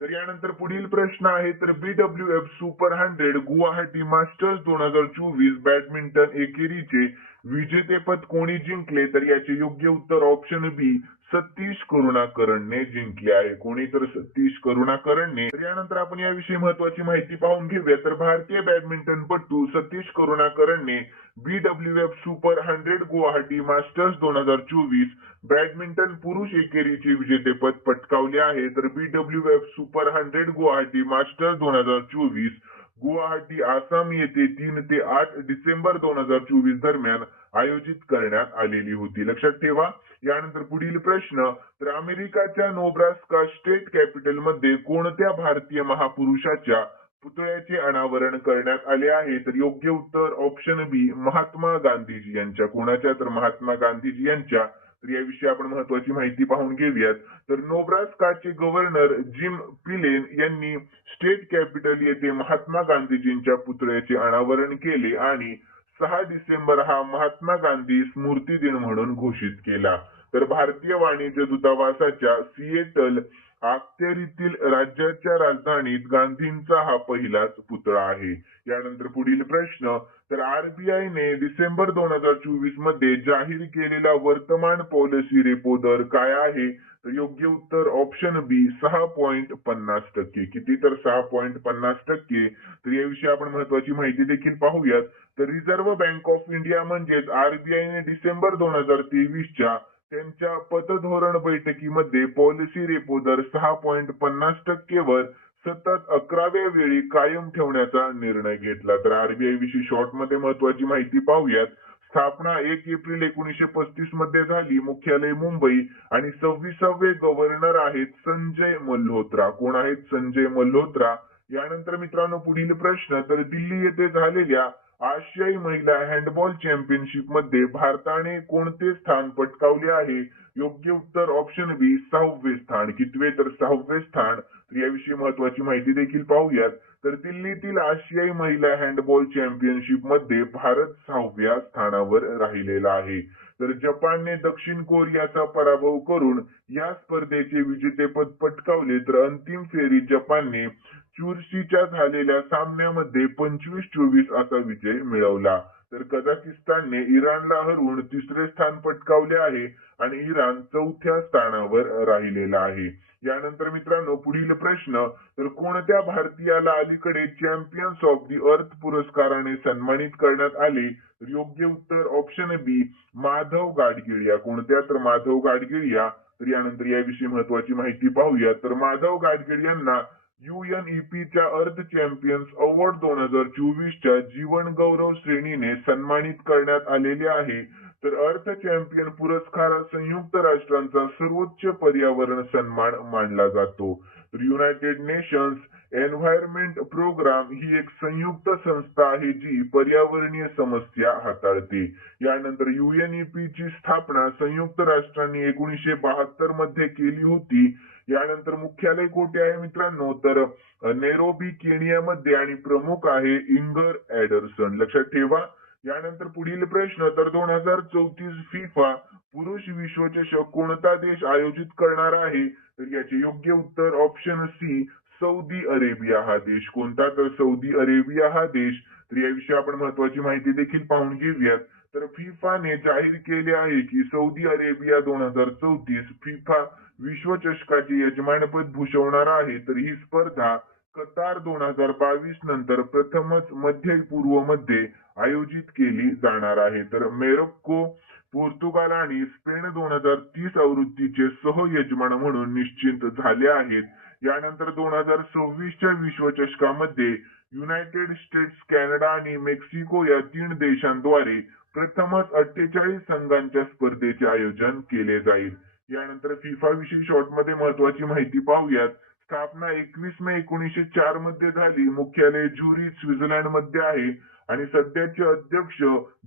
तर यानंतर पुढील प्रश्न आहे, तर BWF super 100 Guwahati Masters 2024 badminton एकेरीचे विजेतेपद कोणी जिंकले? तर याचे योग्य उत्तर ऑप्शन बी सतीश करुणाकरणने जिंकले आहे. कोणी? तर सतीश करुणाकरणने. तर यानंतर आपण याविषयी महत्वाची माहिती पाहून घेऊया. तर भारतीय बॅडमिंटनपटू सतीश करुणाकरणने BWF super 100 Guwahati Masters 2024 badminton पुरुष एकेरीचे विजेतेपद पटकावले आहे. तर BWF super 100 Guwahati Masters 2024 Guwahati Assam येथे 3 ते 8 डिसेंबर 2024 दरम्यान आयोजित करण्यात आलेली होती. लक्षात ठेवा. यानंतर पुढील प्रश्न, तर अमेरिकाच्या नोब्रास्का स्टेट कॅपिटल मध्ये कोणत्या भारतीय महापुरुषाच्या पुतळ्याचे अनावरण करण्यात आले आहे? तर योग्य उत्तर ऑप्शन बी महात्मा गांधीजी यांच्या. कोणाच्या? तर महात्मा गांधीजी यांच्या. तर याविषयी आपण महत्वाची माहिती पाहून घेऊयात. तर नोब्रास्काचे गव्हर्नर जिम पिलेन यांनी स्टेट कॅपिटल येथे महात्मा गांधीजींच्या पुतळ्याचे अनावरण केले आणि 6 डिसेंबर हा महात्मा गांधी स्मृती दिन म्हणून घोषित केला. तर भारतीय वाणिज्य दूतावासाच्या सिएटल अखत्यारीतील राज्याच्या राजधानीत गांधींचा हा पहिलाच पुतळा आहे. यानंतर पुढील प्रश्न, तर RBI ने डिसेंबर 2024 मध्ये जाहीर केलेला वर्तमान पॉलिसी रेपो दर काय आहे? तर योग्य उत्तर ऑप्शन बी 6.50%. किती? तर 6.50%. तर याविषयी आपण महत्वाची माहिती देखील पाहूयात. तर रिझर्व्ह बँक ऑफ इंडिया म्हणजेच RBI ने डिसेंबर 2023 च्या त्यांच्या पतधोरण बैठकीमध्ये पॉलिसी रेपो दर 6.50% वर सतत 11व्या वेळी कायम ठेवण्याचा निर्णय घेतला. तर आरबीआय विषयी शॉर्ट मध्ये महत्वाची माहिती पाहूयात. स्थापना 1 एप्रिल 1935 मध्ये झाली. मुख्यालय मुंबई आणि 26वे गव्हर्नर आहेत संजय मल्होत्रा. कोण आहेत? संजय मल्होत्रा. यानंतर मित्रांनो पुढील प्रश्न, तर दिल्ली येथे झालेल्या आशियाई महिला हँडबॉल चॅम्पियनशिप मध्ये भारताने कोणते स्थान पटकावले आहे? योग्य उत्तर ऑप्शन बी 6वे स्थान. कितवे? तर 6वे स्थान. तर याविषयी महत्वाची माहिती देखील पाहूयात. तर दिल्लीतील आशियाई महिला हँडबॉल चॅम्पियनशिप मध्ये भारत 6व्या स्थानावर राहिलेला आहे. तर जपानने दक्षिण कोरियाचा पराभव करून या स्पर्धेचे विजेतेपद पटकावले. तर अंतिम फेरीत जपानने चुरशीच्या झालेल्या सामन्यामध्ये 25-24 असा विजय मिळवला. तर कझाकिस्तानने इराणला हरवून 3रे स्थान पटकावले आहे आणि इराण 4थ्या स्थानावर राहिलेला आहे. यानंतर मित्रांनो पुढील प्रश्न, तर कोणत्या भारतीयाला अलीकडे चॅम्पियन्स ऑफ द अर्थ पुरस्काराने सन्मानित करण्यात आले? तर योग्य उत्तर ऑप्शन बी माधव गाडगिळ. कोणत्या? तर माधव गाडगिळ. तर यानंतर याविषयी महत्वाची माहिती पाहूया. तर माधव गाडगिळ यांना यूएनईपीच्या अर्थ चॅम्पियन्स अवॉर्ड 2024च्या जीवन गौरव श्रेणीने सन्मानित करण्यात आलेले आहे. तर अर्थ चॅम्पियन पुरस्कार संयुक्त राष्ट्रांचा सर्वोच्च पर्यावरण सन्मान मानला जातो. तर युनायटेड नेशन्स एन्व्हायरमेंट प्रोग्राम ही एक संयुक्त संस्था आहे जी पर्यावरणीय समस्या हाताळते. यानंतर यूएनईपी ची स्थापना संयुक्त राष्ट्रांनी 1972 मध्ये केली होती. यानंतर मुख्यालय कुठे आहे मित्रांनो? तर नैरोबी केनियामध्ये आणि प्रमुख आहे इंगर ॲडरसन. लक्षात ठेवा. यानंतर पुढील प्रश्न, तर 2034 फिफा पुरुष विश्वचषक कोणता देश आयोजित करणार आहे? तर याचे योग्य उत्तर ऑप्शन सी सौदी अरेबिया हा देश. कोणता? तर सौदी अरेबिया हा देश. तर याविषयी आपण महत्वाची माहिती देखील पाहून घेऊयात. तर फिफाने जाहीर केले आहे की सौदी अरेबिया 2034 फिफा विश्वचषकाचे यजमानपद भूषवणार आहे. तर ही स्पर्धा कतार 2022 नंतर प्रथमच मध्य पूर्वमध्ये आयोजित केली जाणार आहे. तर मोरोक्को, पोर्तुगाल आणि स्पेन 2030 आवृत्तीचे सहयजमान म्हणून निश्चित झाले आहेत. यानंतर 2026च्या विश्वचषकामध्ये युनायटेड स्टेट्स, कॅनडा आणि मेक्सिको या 3 देशांद्वारे प्रथमच 48 संघांच्या स्पर्धेचे आयोजन केले जाईल. यानंतर फिफा विषयी शॉर्ट मध्ये महत्वाची माहिती पाहूयात. स्थापना 21 मे 1904 मध्ये झाली. मुख्यालय ज्युरिच स्वित्झर्लंड मध्ये आहे आणि सध्याचे अध्यक्ष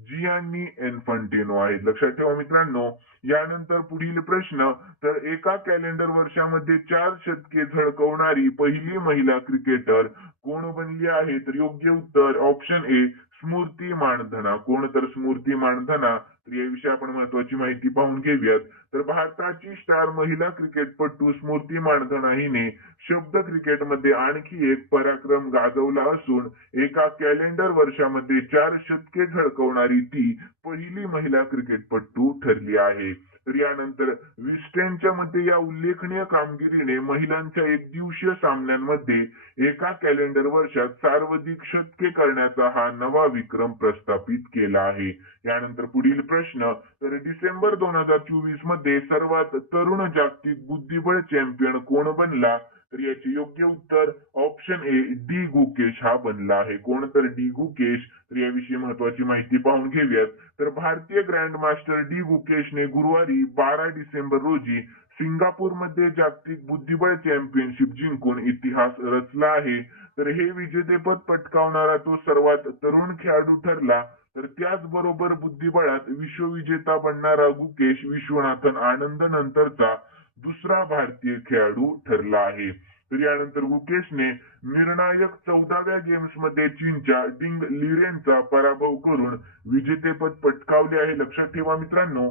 जियान्नी इन्फंटिनो आहेत. लक्षात ठेवा मित्रांनो. यानंतर पुढील प्रश्न, तर एका कॅलेंडर वर्षामध्ये 4 शतके झळकवणारी पहिली महिला क्रिकेटर कोण बनली आहे? तर योग्य उत्तर ऑप्शन ए स्मृती मानधना. कोण? तर स्मृती मानधना. तर याविषयी आपण महत्वाची माहिती पाहून घेऊयात. तर भारताची स्टार महिला क्रिकेटपटू स्मृती मानधना हिने शब्द क्रिकेटमध्ये आणखी एक पराक्रम गाजवला असून एका कॅलेंडर वर्षामध्ये 4 शतके झळकवणारी ती पहिली महिला क्रिकेटपटू ठरली आहे. तर यानंतर विस्डेनच्या मध्ये या उल्लेखनीय कामगिरीने महिलांच्या एकदिवसीय सामन्यांमध्ये एका कॅलेंडर वर्षात सर्वाधिक शतके करण्याचा हा नवा विक्रम प्रस्थापित केला आहे. यानंतर पुढील प्रश्न, तर डिसेंबर 2024 मध्ये सर्वात तरुण जागतिक बुद्धिबळ चॅम्पियन कोण बनला? तर याचे योग्य उत्तर ऑप्शन ए डी गुकेश हा बनला आहे. कोण? तर डी गुकेश. तर याविषयी महत्वाची माहिती पाहून घेऊयात. तर भारतीय ग्रँड मास्टर डी गुकेशने गुरुवारी 12 डिसेंबर रोजी सिंगापूरमध्ये जागतिक बुद्धिबळ चॅम्पियनशिप जिंकून इतिहास रचला आहे. तर हे विजेतेपद पटकावणारा तो सर्वात तरुण खेळाडू ठरला. तर त्याचबरोबर बुद्धिबळात विश्वविजेता बनणारा गुकेश विश्वनाथन आनंद नंतरचा दुसरा भारतीय खेळाडू ठरला आहे. तर यानंतर गुकेशने निर्णायक 14व्या गेम्स मध्ये चीनच्या डिंग लिरेनचा पराभव करून विजेतेपद पटकावले आहे. लक्षात ठेवा मित्रांनो.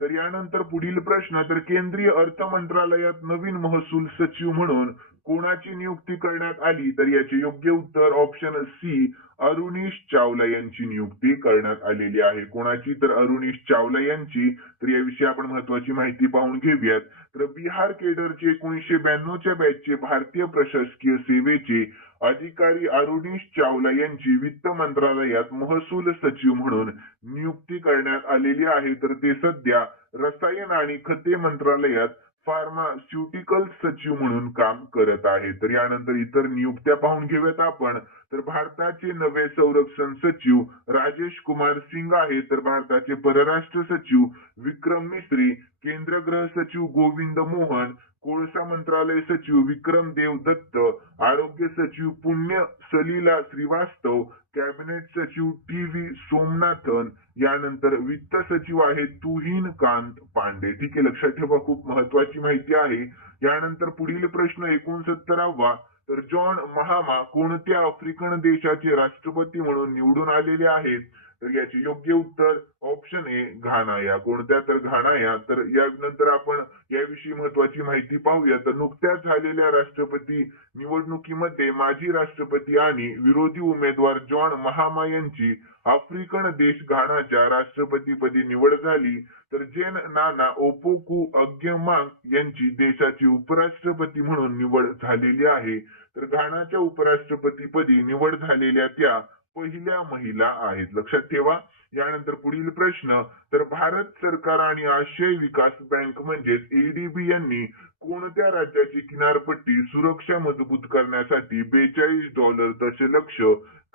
तर यानंतर पुढील प्रश्न, तर केंद्रीय अर्थ मंत्रालयात नवीन महसूल सचिव म्हणून कोणाची नियुक्ती करण्यात आली? तर याचे योग्य उत्तर ऑप्शन सी अरुणीश चावला यांची नियुक्ती करण्यात आलेली आहे. कोणाची? तर अरुणीश चावला यांची. तर याविषयी आपण महत्वाची माहिती पाहून घेऊयात. तर बिहार केडरचे 1992च्या बॅचचे भारतीय प्रशासकीय सेवेचे अधिकारी अरुणीश चावला यांची वित्त मंत्रालयात महसूल सचिव म्हणून नियुक्ती करण्यात आलेली आहे. तर ते सध्या रसायन आणि खते मंत्रालयात फार्मास्युटिकल सचिव म्हणून काम करत आहे. तर यानंतर इतर नियुक्त्या पाहून घेऊयात आपण. तर भारताचे नवे संरक्षण सचिव राजेश कुमार सिंग आहे. तर भारताचे परराष्ट्र सचिव विक्रम मिस्री, केंद्र गृह सचिव गोविंद मोहन, कोळसा मंत्रालय सचिव विक्रम देव दत्त, आरोग्य सचिव पुण्य सलीला श्रीवास्तव, कॅबिनेट सचिव टी व्ही सोमनाथन, यानंतर वित्त सचिव आहे तुहिन कांत पांडे. ठीक आहे, लक्षात ठेवा, खूप महत्वाची माहिती आहे. यानंतर पुढील प्रश्न 69वा. तर जॉन महामा कोणत्या आफ्रिकन देशाचे राष्ट्रपती म्हणून निवडून आलेले आहेत? तर याचे योग्य उत्तर ऑप्शन ए घाना. या कोणत्या? तर घाना. या तर यानंतर आपण याविषयी महत्वाची माहिती पाहूया. तर नुकत्याच झालेल्या राष्ट्रपती निवडणुकीमध्ये माजी राष्ट्रपती आणि विरोधी उमेदवार जॉन महामा यांची आफ्रिकन देश घानाच्या राष्ट्रपतीपदी निवड झाली. तर जेन नाना ओपोकू अग्यमांग यांची देशाची उपराष्ट्रपती म्हणून निवड झालेली आहे. तर घानाच्या उपराष्ट्रपतीपदी निवड झालेल्या त्या पहिल्या महिला आहेत. लक्षात ठेवा. यानंतर पुढील प्रश्न. तर भारत सरकार आणि आशियाई विकास बँक म्हणजेच एडीबी यांनी कोणत्या राज्याची किनारपट्टी सुरक्षा मजबूत करण्यासाठी $42 दशलक्ष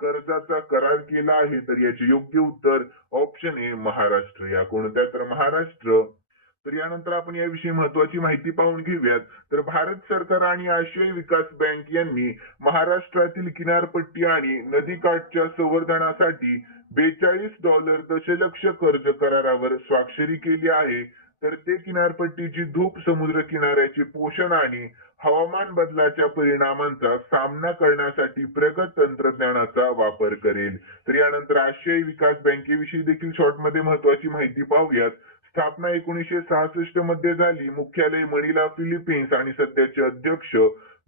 कर्जाचा करार केला आहे? तर याचे योग्य उत्तर ऑप्शन ए महाराष्ट्र. या कोणत्या? तर महाराष्ट्र. तर यानंतर आपण याविषयी महत्वाची माहिती पाहून घेऊयात. तर भारत सरकार आणि आशियाई विकास बँक यांनी महाराष्ट्रातील किनारपट्टी आणि नदीकाठच्या संवर्धनासाठी $42 दशलक्ष कर्ज करारावर स्वाक्षरी केली आहे. तर ते किनारपट्टीची धूप, समुद्र किनाऱ्याचे पोषण आणि हवामान बदलाच्या परिणामांचा सामना करण्यासाठी प्रगत तंत्रज्ञानाचा वापर करेल. तर यानंतर आशियाई विकास बँकेविषयी देखील शॉर्टमध्ये महत्वाची माहिती पाहूयात. स्थापना 1966 मध्ये झाली. मुख्यालय मनिला, फिलिपिन्स आणि सध्याचे अध्यक्ष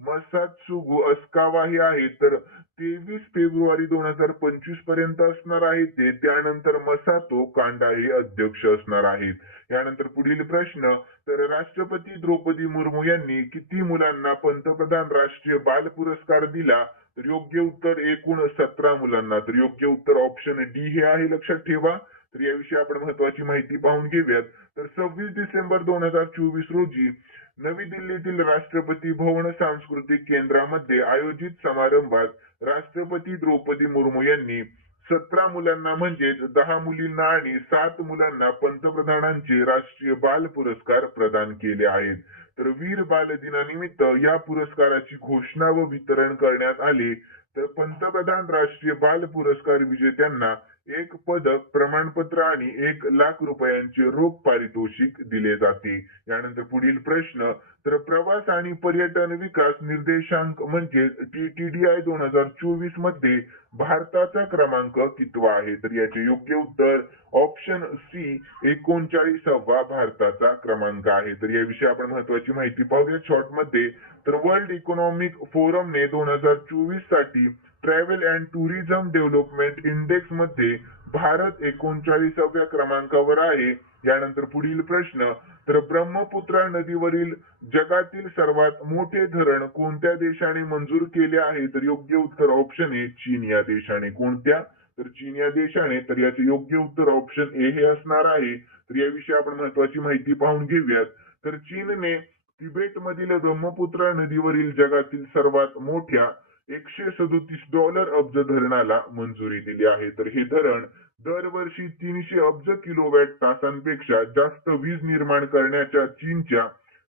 मसात्सुगु अस्कावा हे आहेत. तर 23 फेब्रुवारी 2025 पर्यंत असणार आहे ते. त्यानंतर मसातो कांडा हे अध्यक्ष असणार आहेत. यानंतर पुढील प्रश्न. तर राष्ट्रपती द्रौपदी मुर्मू यांनी किती मुलांना पंतप्रधान राष्ट्रीय बाल पुरस्कार दिला? तर योग्य उत्तर एकूण 17 मुलांना. तर योग्य उत्तर ऑप्शन डी हे आहे. लक्षात ठेवा. तर याविषयी आपण महत्वाची माहिती पाहून घेऊयात. तर 26 डिसेंबर 2024 रोजी नवी दिल्लीतील राष्ट्रपती भवन सांस्कृतिक केंद्रामध्ये आयोजित समारंभात राष्ट्रपती द्रौपदी मुर्मू यांनी 17 मुलांना म्हणजेच 10 मुलींना आणि 7 मुलांना पंतप्रधानांचे राष्ट्रीय बाल पुरस्कार प्रदान केले आहेत. तर वीर बाल दिनानिमित्त या पुरस्काराची घोषणा व वितरण करण्यात आले. तर पंतप्रधान राष्ट्रीय बाल पुरस्कार विजेत्यांना एक पदक, प्रमाणपत्र आणि ₹1,00,000 रोख पारितोषिक दिले जाते. यानंतर पुढील प्रश्न. तर प्रवास आणि पर्यटन विकास निर्देशांक म्हणजे TTDI 2024 मध्ये भारताचा क्रमांक कितवा आहे? तर याचे योग्य उत्तर ऑप्शन सी 39वा भारताचा क्रमांक आहे. तर याविषयी आपण महत्वाची माहिती पाहूया शॉर्टमध्ये. तर वर्ल्ड इकॉनॉमिक फोरमने 2024 साठी travel and tourism development index मध्ये भारत 39व्या क्रमांकावर आहे. यानंतर पुढील प्रश्न. तर ब्रह्मपुत्रा नदीवरील जगातील सर्वात मोठे धरण कोणत्या देशाने मंजूर केले आहे? तर योग्य उत्तर ऑप्शन ए चीन या देशाने. कोणत्या? तर चीन या देशाने. तर याचे योग्य उत्तर ऑप्शन ए हे असणार आहे. तर याविषयी आपण महत्वाची माहिती पाहून घेऊयात. तर चीनने तिबेटमधील ब्रह्मपुत्रा नदीवरील जगातील सर्वात मोठ्या $137 अब्ज धरणाला मंजुरी दिली आहे. तर हे धरण दरवर्षी 300 अब्ज किलोवॅट तासांपेक्षा जास्त वीज निर्माण करण्याच्या चीनच्या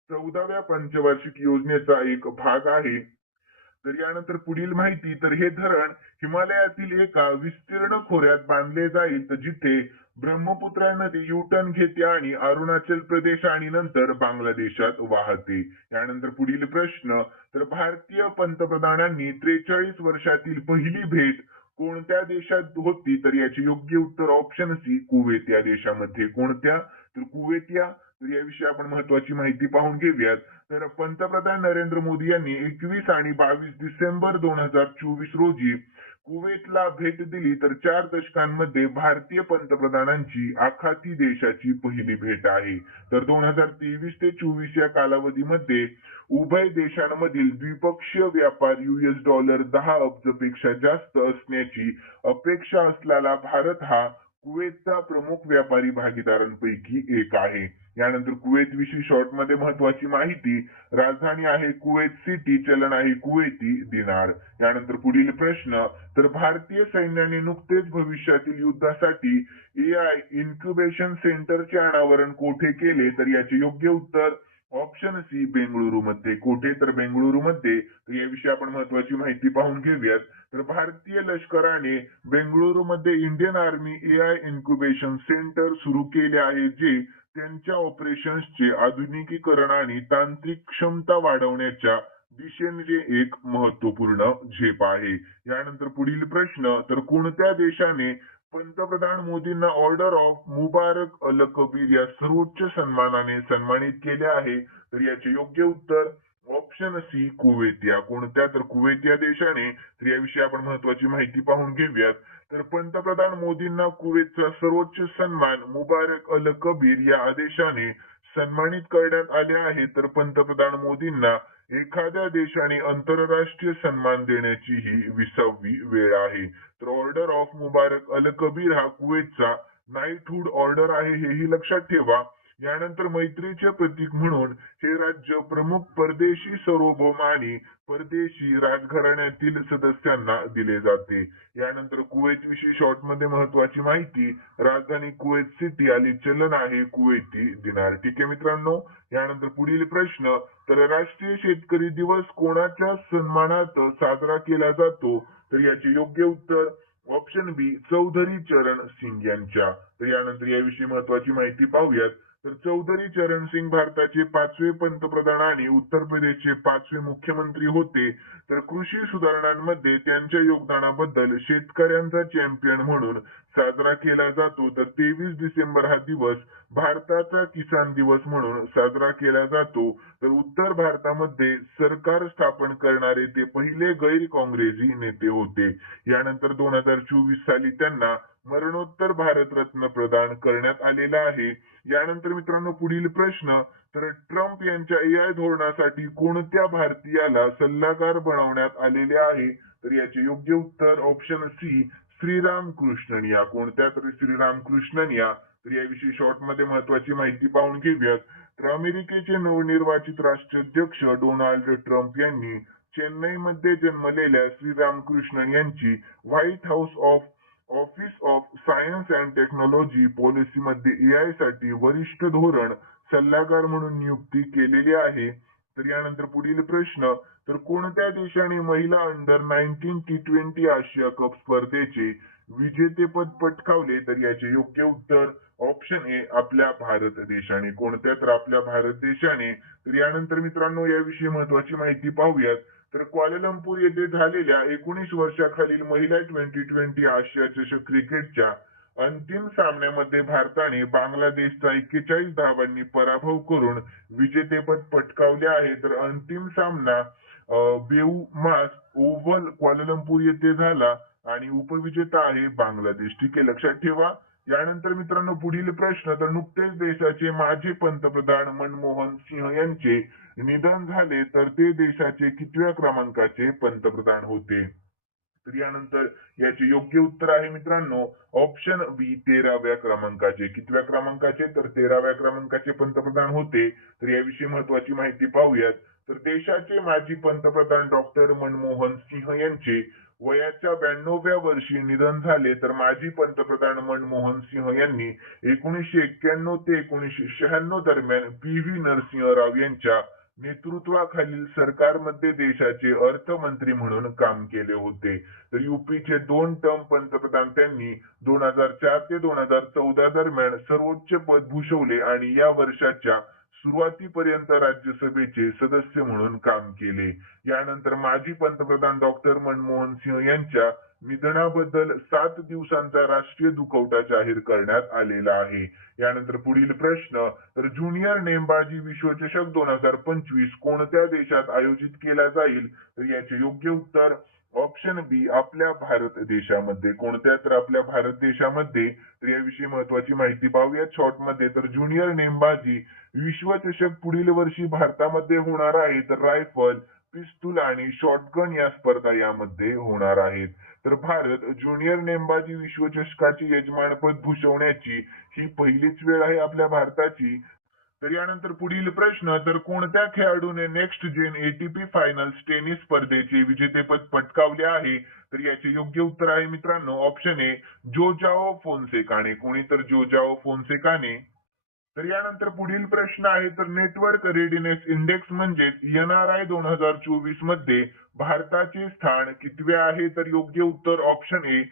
14व्या पंचवार्षिक योजनेचा एक भाग आहे. तर यानंतर पुढील माहिती. तर हे धरण हिमालयातील एका विस्तीर्ण खोऱ्यात बांधले जाईल, तर जिथे ब्रह्मपुत्रा नदी युटर्न घेते आणि अरुणाचल प्रदेश आणि नंतर बांगलादेशात वाहते. यानंतर पुढील प्रश्न. तर भारतीय पंतप्रधानांनी 43 वर्षातील पहिली भेट कोणत्या देशात होती? तर याचे योग्य उत्तर ऑप्शन सी कुवेत या देशामध्ये. कोणत्या? तर कुवेत या. तर याविषयी आपण महत्वाची माहिती पाहून घेऊयात. तर पंतप्रधान नरेंद्र मोदी यांनी 21 आणि 22 डिसेंबर 2024 रोजी कुवेतला भेट दिली तर 4 दशकांमध्ये भारतीय पंतप्रधानांची आखाती देशाची पहिली भेट आहे. तर 2023 ते 24 या कालावधीमध्ये उभय देशांमधील द्विपक्षीय व्यापार $10 अब्जपेक्षा जास्त असण्याची अपेक्षा असलेला भारत हा कुवेतचा प्रमुख व्यापारी भागीदारांपैकी एक आहे. यानंतर कुवेत विषयी शॉर्ट मध्ये महत्वाची माहिती. राजधानी आहे कुवेत सिटी, चलन आहे कुवेती दिनार. यानंतर पुढील प्रश्न, तर भारतीय सैन्याने नुकतेच भविष्यातील युद्धासाठी AI इन्क्युबेशन सेंटरचे अनावरण कोठे केले? तर याचे योग्य उत्तर ऑप्शन सी बेंगळुरू मध्ये. कोठे? तर बेंगळुरू मध्ये. तर याविषयी आपण महत्वाची माहिती पाहून घेऊयात. तर भारतीय लष्कराने बेंगळुरू मध्ये Indian army AI incubation centre सुरू केले आहे, जे त्यांच्या ऑपरेशन्सचे आधुनिकीकरण आणि तांत्रिक क्षमता वाढवण्याच्या दिशेने एक महत्वपूर्ण झेप आहे. यानंतर पुढील प्रश्न, तर कोणत्या देशाने पंतप्रधान मोदींना ऑर्डर ऑफ मुबारक अल कबीर या सर्वोच्च सन्मानाने सन्मानित केले आहे? तर याचे योग्य उत्तर ऑप्शन सी कुवेत. कोणत्या? तर कुवेत या देशाने. तर याविषयी आपण महत्वाची माहिती पाहून घेऊयात. तर पंतप्रधान मोदींना कुवेतचा सर्वोच्च सन्मान मुबारक अल कबीर या आदेशाने सन्मानित करण्यात आले आहे. तर पंतप्रधान मोदींना एखाद्या देशाने आंतरराष्ट्रीय सन्मान देण्याची ही 20वी वेळ आहे. तर ऑर्डर ऑफ मुबारक अल कबीर हा कुवेतचा नाईटहुड ऑर्डर आहे, हेही लक्षात ठेवा. यानंतर मैत्रीचे प्रतीक म्हणून हे राज्य प्रमुख परदेशी सार्वभौम आणि परदेशी राजघराण्यातील सदस्यांना दिले जाते. यानंतर कुवेत विषयी शॉर्ट मध्ये महत्वाची माहिती. राजधानी कुवेत सिटी आणि चलन आहे कुवेती दिनार. ठीक आहे मित्रांनो. यानंतर पुढील प्रश्न, तर राष्ट्रीय शेतकरी दिवस कोणाच्या सन्मानात साजरा केला जातो? तर याचे योग्य उत्तर ऑप्शन बी चौधरी चरण सिंग यांच्या. तर यानंतर याविषयी महत्वाची माहिती पाहूयात. तर चौधरी चरण सिंग भारताचे 5वे पंतप्रधान आणि उत्तर प्रदेशचे 5वे मुख्यमंत्री होते. तर कृषी सुधारणांमध्ये त्यांच्या योगदानाबद्दल शेतकऱ्यांचा चॅम्पियन म्हणून साजरा केला जातो. तर 23 डिसेंबर हा दिवस भारताचा किसान दिवस म्हणून साजरा केला जातो. तर उत्तर भारतामध्ये सरकार स्थापन करणारे ते पहिले गैर काँग्रेसी नेते होते. यानंतर 2024 साली त्यांना मरणोत्तर भारतरत्न प्रदान करण्यात आलेला आहे. यानंतर मित्रांनो पुढील प्रश्न, तर ट्रम्प यांच्या AI धोरणासाठी कोणत्या भारतीयाला सल्लागार बनवण्यात आलेले आहे? तर याचे योग्य उत्तर ऑप्शन सी श्रीराम कृष्णन या. कोणत्या? तर श्रीराम कृष्णन या. तर याविषयी शॉर्ट मध्ये महत्वाची माहिती पाहून घेऊयात. तर अमेरिकेचे नवनिर्वाचित राष्ट्राध्यक्ष डोनाल्ड ट्रम्प यांनी चेन्नईमध्ये जन्मलेल्या श्रीराम कृष्णन यांची white house office of science and technology पॉलिसीमध्ये AI साठी वरिष्ठ धोरण सल्लागार म्हणून नियुक्ती केलेली आहे. तर यानंतर पुढील प्रश्न, तर कोणत्या देशाने महिला अंडर 19 T20 आशिया कप स्पर्धेचे विजेतेपद पटकावले? तर याचे योग्य उत्तर ऑप्शन ए आपल्या भारत देशाने. कोणत्या? तर आपल्या भारत देशाने. तर यानंतर मित्रांनो याविषयी महत्वाची माहिती पाहूयात. तर क्वालालंपूर येथे झालेल्या 19 वर्षाखालील महिला T20 आशिया चषक क्रिकेटच्या अंतिम सामन्यामध्ये भारताने बांगलादेशचा 41 धावांनी पराभव करून विजेतेपद पटकावले आहे. तर अंतिम सामना बेउमास ओव्हल क्वालालंपूर येथे झाला आणि उपविजेता आहे बांगलादेश. ठीक आहे, लक्षात ठेवा. यानंतर मित्रांनो पुढील प्रश्न, तर नुकतेच देशाचे माजी पंतप्रधान मनमोहन सिंह यांचे निधन झाले, तर ते देशाचे कितव्या क्रमांकाचे पंतप्रधान होते? तर यानंतर याचे योग्य उत्तर आहे मित्रांनो ऑप्शन बी 13व्या क्रमांकाचे. कितव्या क्रमांकाचे? तर 13व्या क्रमांकाचे पंतप्रधान होते. तर याविषयी महत्वाची माहिती पाहूयात. तर देशाचे माजी पंतप्रधान डॉक्टर मनमोहन सिंह यांचे वयाच्या 92व्या वर्षी निधन झाले. तर माजी पंतप्रधान मनमोहन सिंह यांनी 1991 ते 1996 दरम्यान PV नरसिंह राव यांच्या नेतृत्वाखालील सरकारमध्ये देशाचे अर्थमंत्री म्हणून काम केले होते. तर युपीचे 2 टर्म पंतप्रधान त्यांनी 2004 ते 2014 दरम्यान सर्वोच्च पद भूषवले आणि या वर्षाच्या सुरुवातीपर्यंत राज्यसभेचे सदस्य म्हणून काम केले. यानंतर माजी पंतप्रधान डॉक्टर मनमोहन सिंह यांच्या निधनाबद्दल 7 दिवसांचा राष्ट्रीय दुखवटा जाहीर करण्यात आलेला आहे. यानंतर पुढील प्रश्न, तर ज्युनियर नेमबाजी विश्वचषक 2025 कोणत्या देशात आयोजित केला जाईल? तर याचे योग्य उत्तर ऑप्शन बी आपल्या भारत देशामध्ये. कोणत्या? तर आपल्या भारत देशामध्ये. तर याविषयी महत्वाची माहिती पाहूयात शॉर्टमध्ये. तर ज्युनियर नेमबाजी विश्वचषक पुढील वर्षी भारतामध्ये होणार आहे. तर रायफल, पिस्तूल आणि शॉटगन या स्पर्धा यामध्ये होणार आहेत. तर भारत ज्युनियर नेमबाजी विश्वचषकाचे यजमानपद भूषवण्याची ही पहिलीच वेळ आहे आपल्या भारताची. तर यानंतर पुढील प्रश्न. तर कोणत्या खेळाडूने Next Gen ATP Finals tennis स्पर्धेचे विजेतेपद पटकावले आहे? तर याचे योग्य उत्तर आहे मित्रांनो ऑप्शन ए जोजाओ फोन्सेकाने. कोणी? तर जोजाओ फोन्सेकाने. तर यानंतर पुढील प्रश्न आहे. तर नेटवर्क रेडिनेस इंडेक्स म्हणजेच NRI 2024 मध्ये भारताचे स्थान कितवे आहे? तर योग्य उत्तर ऑप्शन ए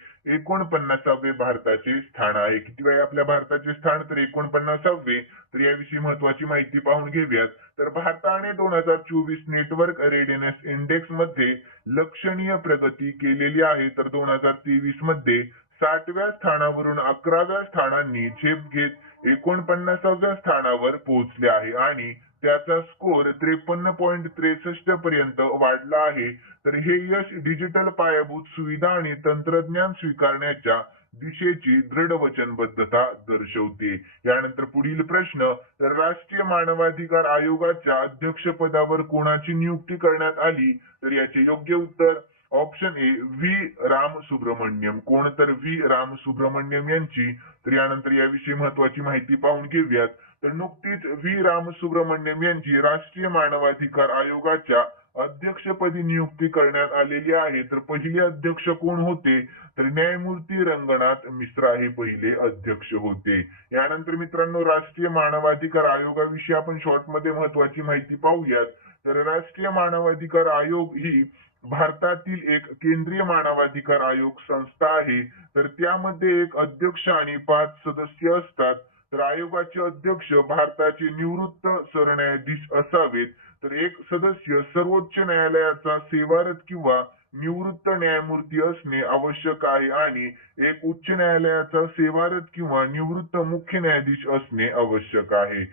49वे भारताचे स्थान आहे. कितवे आहे आपल्या भारताचे स्थान? तर 49वे. तर याविषयी महत्वाची माहिती पाहून घेऊयात. तर भारताने 2024 नेटवर्क रेडिनेस इंडेक्स मध्ये लक्षणीय प्रगती केलेली आहे. तर 2023 मध्ये 60व्या स्थानावरून 11व्या स्थानांनी झेप घेत 49व्या स्थानावर पोहोचले आहे आणि त्याचा स्कोर 53.63 पर्यंत वाढला आहे. तर हे यश डिजिटल पायाभूत सुविधा आणि तंत्रज्ञान स्वीकारण्याच्या दिशेची दृढ वचनबद्धता दर्शवते. यानंतर पुढील प्रश्न. तर राष्ट्रीय मानवाधिकार आयोगाच्या अध्यक्षपदावर कोणाची नियुक्ती करण्यात आली? तर याचे योग्य उत्तर option A V Ram Subramaniam. कोण? तर व्ही राम सुब्रमण्यम यांची. तर यानंतर याविषयी महत्वाची माहिती पाहून घेऊयात. तर नुकतीच व्ही राम सुब्रमण्यम यांची राष्ट्रीय मानवाधिकार आयोगाच्या अध्यक्षपदी नियुक्ती करण्यात आलेली आहे. तर पहिले अध्यक्ष कोण होते? तर न्यायमूर्ती रंगनाथ मिश्रा हे पहिले अध्यक्ष होते. यानंतर मित्रांनो राष्ट्रीय मानवाधिकार आयोगाविषयी आपण शॉर्टमध्ये महत्वाची माहिती पाहूयात. तर राष्ट्रीय मानवाधिकार आयोग ही भारतातील एक केंद्रीय मानवाधिकार आयोग संस्था आहे. तर त्यामध्ये एक अध्यक्ष आणि 5 सदस्य असतात. तर आयोगाचे अध्यक्ष भारताचे निवृत्त सरन्यायाधीश असावेत. तर एक सदस्य सर्वोच्च न्यायालयाचा सेवारत किंवा निवृत्त न्यायमूर्ती असणे आवश्यक आहे आणि एक उच्च न्यायालयाचा सेवारत किंवा निवृत्त मुख्य न्यायाधीश असणे आवश्यक आहे.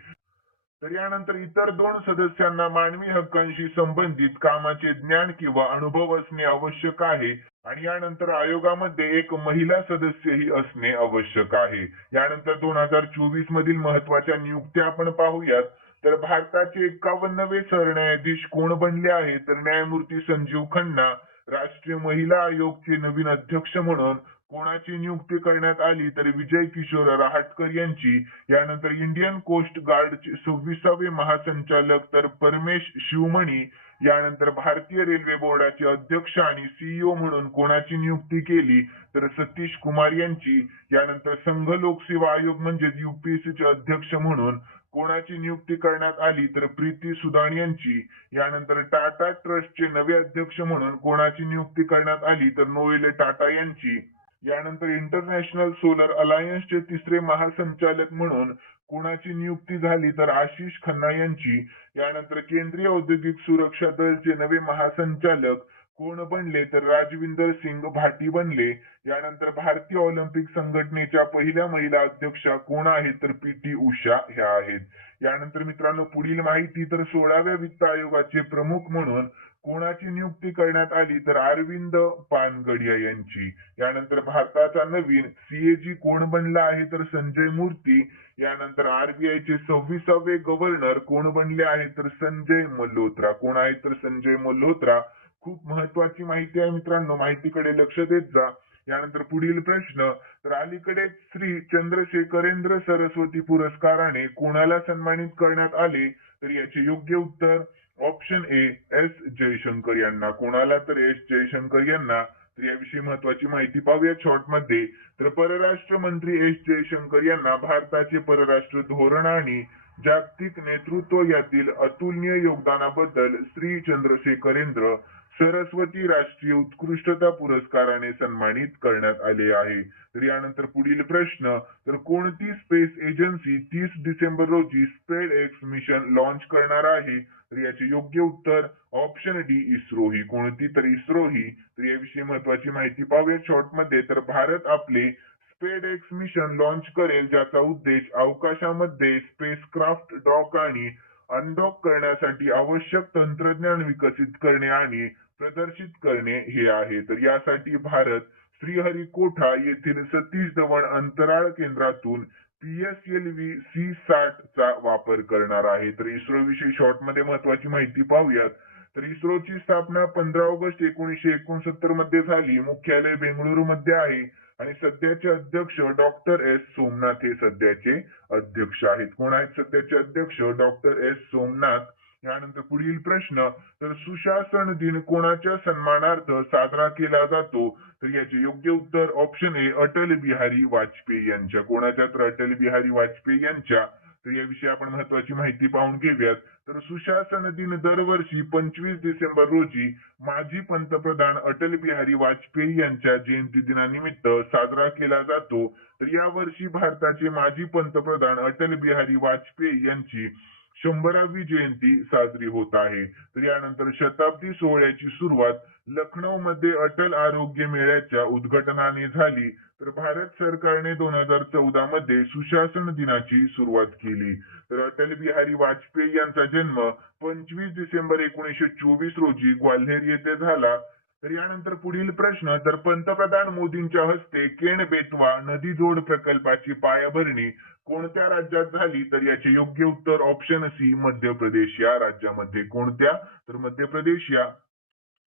तर यानंतर इतर 2 सदस्यांना मानवी हक्कांशी संबंधित कामाचे ज्ञान किंवा अनुभव असणे आवश्यक आहे आणि यानंतर आयोगामध्ये एक महिला सदस्यही असणे आवश्यक आहे. यानंतर 2024 मधील महत्वाच्या नियुक्त्या आपण पाहूयात. तर भारताचे 51वे सरन्यायाधीश कोण बनले आहे? तर न्यायमूर्ती संजीव खन्ना. राष्ट्रीय महिला आयोगचे नवीन अध्यक्ष म्हणून कोणाची नियुक्ती करण्यात आली? तर विजय किशोर रहाटकर यांची. यानंतर इंडियन कोस्ट गार्डचे 26वे महासंचालक तर परमेश शिवमणी. यानंतर भारतीय रेल्वे बोर्डाचे अध्यक्ष आणि CEO म्हणून कोणाची नियुक्ती केली? तर सतीश कुमार यांची. यानंतर संघ लोकसेवा आयोग म्हणजेच UPSC चे अध्यक्ष म्हणून कोणाची नियुक्ती करण्यात आली? तर प्रीती सुदान यांची. यानंतर टाटा ट्रस्टचे नवे अध्यक्ष म्हणून कोणाची नियुक्ती करण्यात आली? तर नोएल टाटा यांची. यानंतर इंटरनॅशनल सोलर अलायन्सचे 3रे महासंचालक म्हणून कोणाची नियुक्ती झाली? तर आशिष खन्ना यांची. यानंतर केंद्रीय औद्योगिक सुरक्षा दलचे नवे महासंचालक कोण बनले? तर राजविंदर सिंग भाटी बनले. यानंतर भारतीय ऑलिम्पिक संघटनेच्या पहिल्या महिला अध्यक्षा कोण आहेत? तर PT उषा ह्या आहेत. यानंतर मित्रांनो पुढील माहिती. तर 16व्या वित्त आयोगाचे प्रमुख म्हणून कोणाची नियुक्ती करण्यात आली? तर अरविंद पानगडिया यांची. यानंतर भारताचा नवीन CAG कोण बनला आहे? तर संजय मूर्ती. यानंतर RBI चे 26वे गव्हर्नर कोण बनले आहेत? तर संजय मल्होत्रा. कोण आहेत? तर संजय मल्होत्रा. खूप महत्वाची माहिती आहे मित्रांनो, माहितीकडे लक्ष देत जा. यानंतर पुढील प्रश्न. तर अलीकडेच श्री चंद्रशेखरेंद्र सरस्वती पुरस्काराने कोणाला सन्मानित करण्यात आले? तर याचे योग्य उत्तर ऑप्शन ए S जयशंकर यांना. कोणाला? तर S जयशंकर यांना. तर याविषयी महत्वाची माहिती पाहूया शॉर्टमध्ये. तर परराष्ट्र मंत्री S जयशंकर यांना भारताचे परराष्ट्र धोरण आणि जागतिक नेतृत्व यातील अतुलनीय योगदानाबद्दल श्री चंद्रशेखरेंद्र सरस्वती राष्ट्रीय उत्कृष्टता पुरस्काराने सन्मानित करण्यात आले आहे. तर यानंतर पुढील प्रश्न. तर कोणती स्पेस एजन्सी 30 डिसेंबर रोजी स्पेड-एक्स मिशन लॉन्च करणार आहे? तर याचे योग्य उत्तर ऑप्शन डी इस्रो ही. कोणती? तर इस्रो ही. तर याविषयी महत्वाची माहिती पाहूया शॉर्टमध्ये. तर भारत आपले स्पेड-एक्स मिशन लॉन्च करेल ज्याचा उद्देश अवकाशामध्ये स्पेसक्राफ्ट डॉक आणि अनडॉक करण्यासाठी आवश्यक तंत्रज्ञान विकसित करणे आणि प्रदर्शित करणे हे आहे. तर यासाठी भारत श्रीहरिकोटा येथील सतीश धवन अंतराळ केंद्रातून PSLV C60 चा वापर करणार आहे. तर इस्रो विषयी शॉर्ट मध्ये महत्वाची माहिती पाहूयात. तर इस्रोची स्थापना 15 ऑगस्ट 1969 मध्ये झाली. मुख्यालय बेंगळुरू मध्ये आहे आणि सध्याचे अध्यक्ष डॉक्टर एस सोमनाथ हे सध्याचे अध्यक्ष आहेत. कोण आहेत सध्याचे अध्यक्ष? Doctor S Somnath. यानंतर पुढील प्रश्न, तर सुशासन दिन कोणाच्या सन्मानार्थ साजरा केला जातो? तर याचे योग्य उत्तर ऑप्शन ए अटल बिहारी वाजपेयी यांच्या. कोणाच्या? तर अटल बिहारी वाजपेयी यांच्या. तर याविषयी आपण महत्वाची माहिती पाहून घेऊयात. तर सुशासन दिन दरवर्षी 25 डिसेंबर रोजी माजी पंतप्रधान अटल बिहारी वाजपेयी यांच्या जयंती दिनानिमित्त साजरा केला जातो. तर यावर्षी भारताचे माजी पंतप्रधान अटल बिहारी वाजपेयी यांची 100वी जयंती साजरी होत आहे. तर यानंतर शताब्दी सोहळ्याची सुरुवात लखनौ मध्ये अटल आरोग्य मेळ्याच्या उद्घाटनाने झाली. तर भारत सरकारने 2014 मध्ये सुशासन दिनाची सुरुवात केली. तर अटल बिहारी वाजपेयी यांचा जन्म 25 डिसेंबर 1924 रोजी ग्वाल्हेर येथे झाला. तर यानंतर पुढील प्रश्न, तर पंतप्रधान मोदींच्या हस्ते केन बेतवा नदी जोड प्रकल्पाची पायाभरणी कोणत्या राज्यात झाली? तर याचे योग्य उत्तर ऑप्शन सी मध्य प्रदेश या राज्यामध्ये. कोणत्या? तर मध्य प्रदेश या.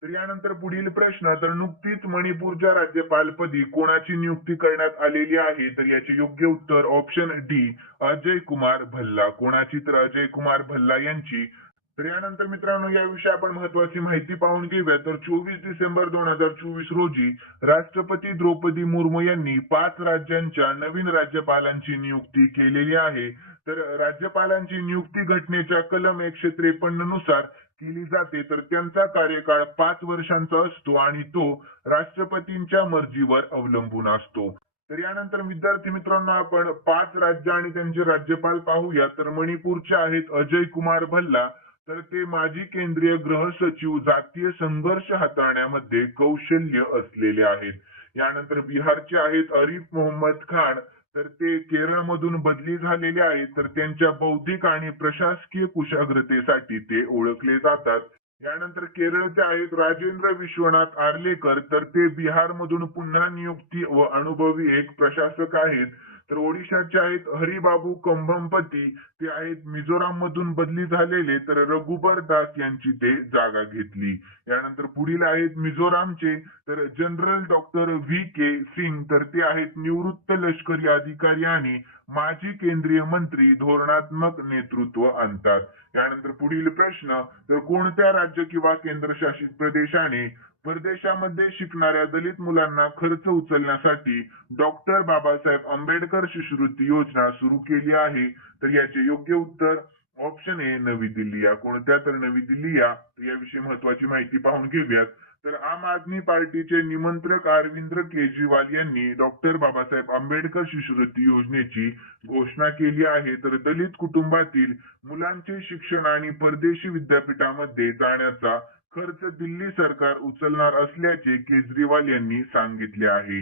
तर यानंतर पुढील प्रश्न, तर नुकतीच मणिपूरच्या राज्यपालपदी कोणाची नियुक्ती करण्यात आलेली आहे? तर याचे योग्य उत्तर ऑप्शन डी अजय कुमार भल्ला. कोणाची? तर अजय कुमार भल्ला यांची. तर यानंतर मित्रांनो याविषयी आपण महत्वाची माहिती पाहून घेऊया. तर 24 डिसेंबर 2024 रोजी राष्ट्रपती द्रौपदी मुर्मू यांनी 5 राज्यांच्या नवीन राज्यपालांची नियुक्ती केलेली आहे. तर राज्यपालांची नियुक्ती घटनेच्या कलम 153 नुसार केली जाते. तर त्यांचा कार्यकाळ 5 वर्षांचा असतो आणि तो राष्ट्रपतींच्या मर्जीवर अवलंबून असतो. तर यानंतर विद्यार्थी मित्रांनो आपण 5 राज्य आणि त्यांचे राज्यपाल पाहूया. तर मणिपूरचे आहेत अजय कुमार भल्ला. तर ते माजी केंद्रीय गृह सचिव, जातीय संघर्ष हाताळण्यामध्ये कौशल्य असलेले आहेत. यानंतर बिहारचे आहेत आरिफ मोहम्मद खान. तर ते केरळमधून बदली झालेले आहेत. तर त्यांच्या बौद्धिक आणि प्रशासकीय कुशाग्रतेसाठी ते ओळखले जातात. यानंतर केरळचे आहेत राजेंद्र विश्वनाथ आर्लेकर. तर ते बिहारमधून पुन्हा नियुक्ती व अनुभवी एक प्रशासक आहेत. तर ओडिशाचे आहेत हरिबाबू कंभमपती. ते आहेत मिझोराम मधून बदली झालेले. तर रघुबर दास यांची ते जागा घेतली. यानंतर पुढील आहेत मिझोरामचे तर जनरल डॉक्टर V.K. सिंग. तर ते आहेत निवृत्त लष्करी अधिकारी आणि माजी केंद्रीय मंत्री, धोरणात्मक नेतृत्व आणतात. यानंतर पुढील प्रश्न, तर कोणत्या राज्य किंवा केंद्रशासित प्रदेशाने परदेशामध्ये शिकणाऱ्या दलित मुलांना खर्च उचलण्यासाठी डॉक्टर बाबासाहेब आंबेडकर शिष्यवृत्ती योजना सुरू केली आहे? तर याचे योग्य उत्तर ऑप्शन ए नवी दिल्ली या. कोणत्या? तर नवी दिल्ली या. याविषयी महत्वाची माहिती पाहून घेऊयात. तर आम आदमी पार्टीचे निमंत्रक अरविंद केजरीवाल यांनी डॉक्टर बाबासाहेब आंबेडकर शिष्यवृत्ती योजनेची घोषणा केली आहे. तर दलित कुटुंबातील मुलांचे शिक्षण आणि परदेशी विद्यापीठामध्ये जाण्याचा खर्च दिल्ली सरकार उचलणार असल्याचे केजरीवाल यांनी सांगितले आहे.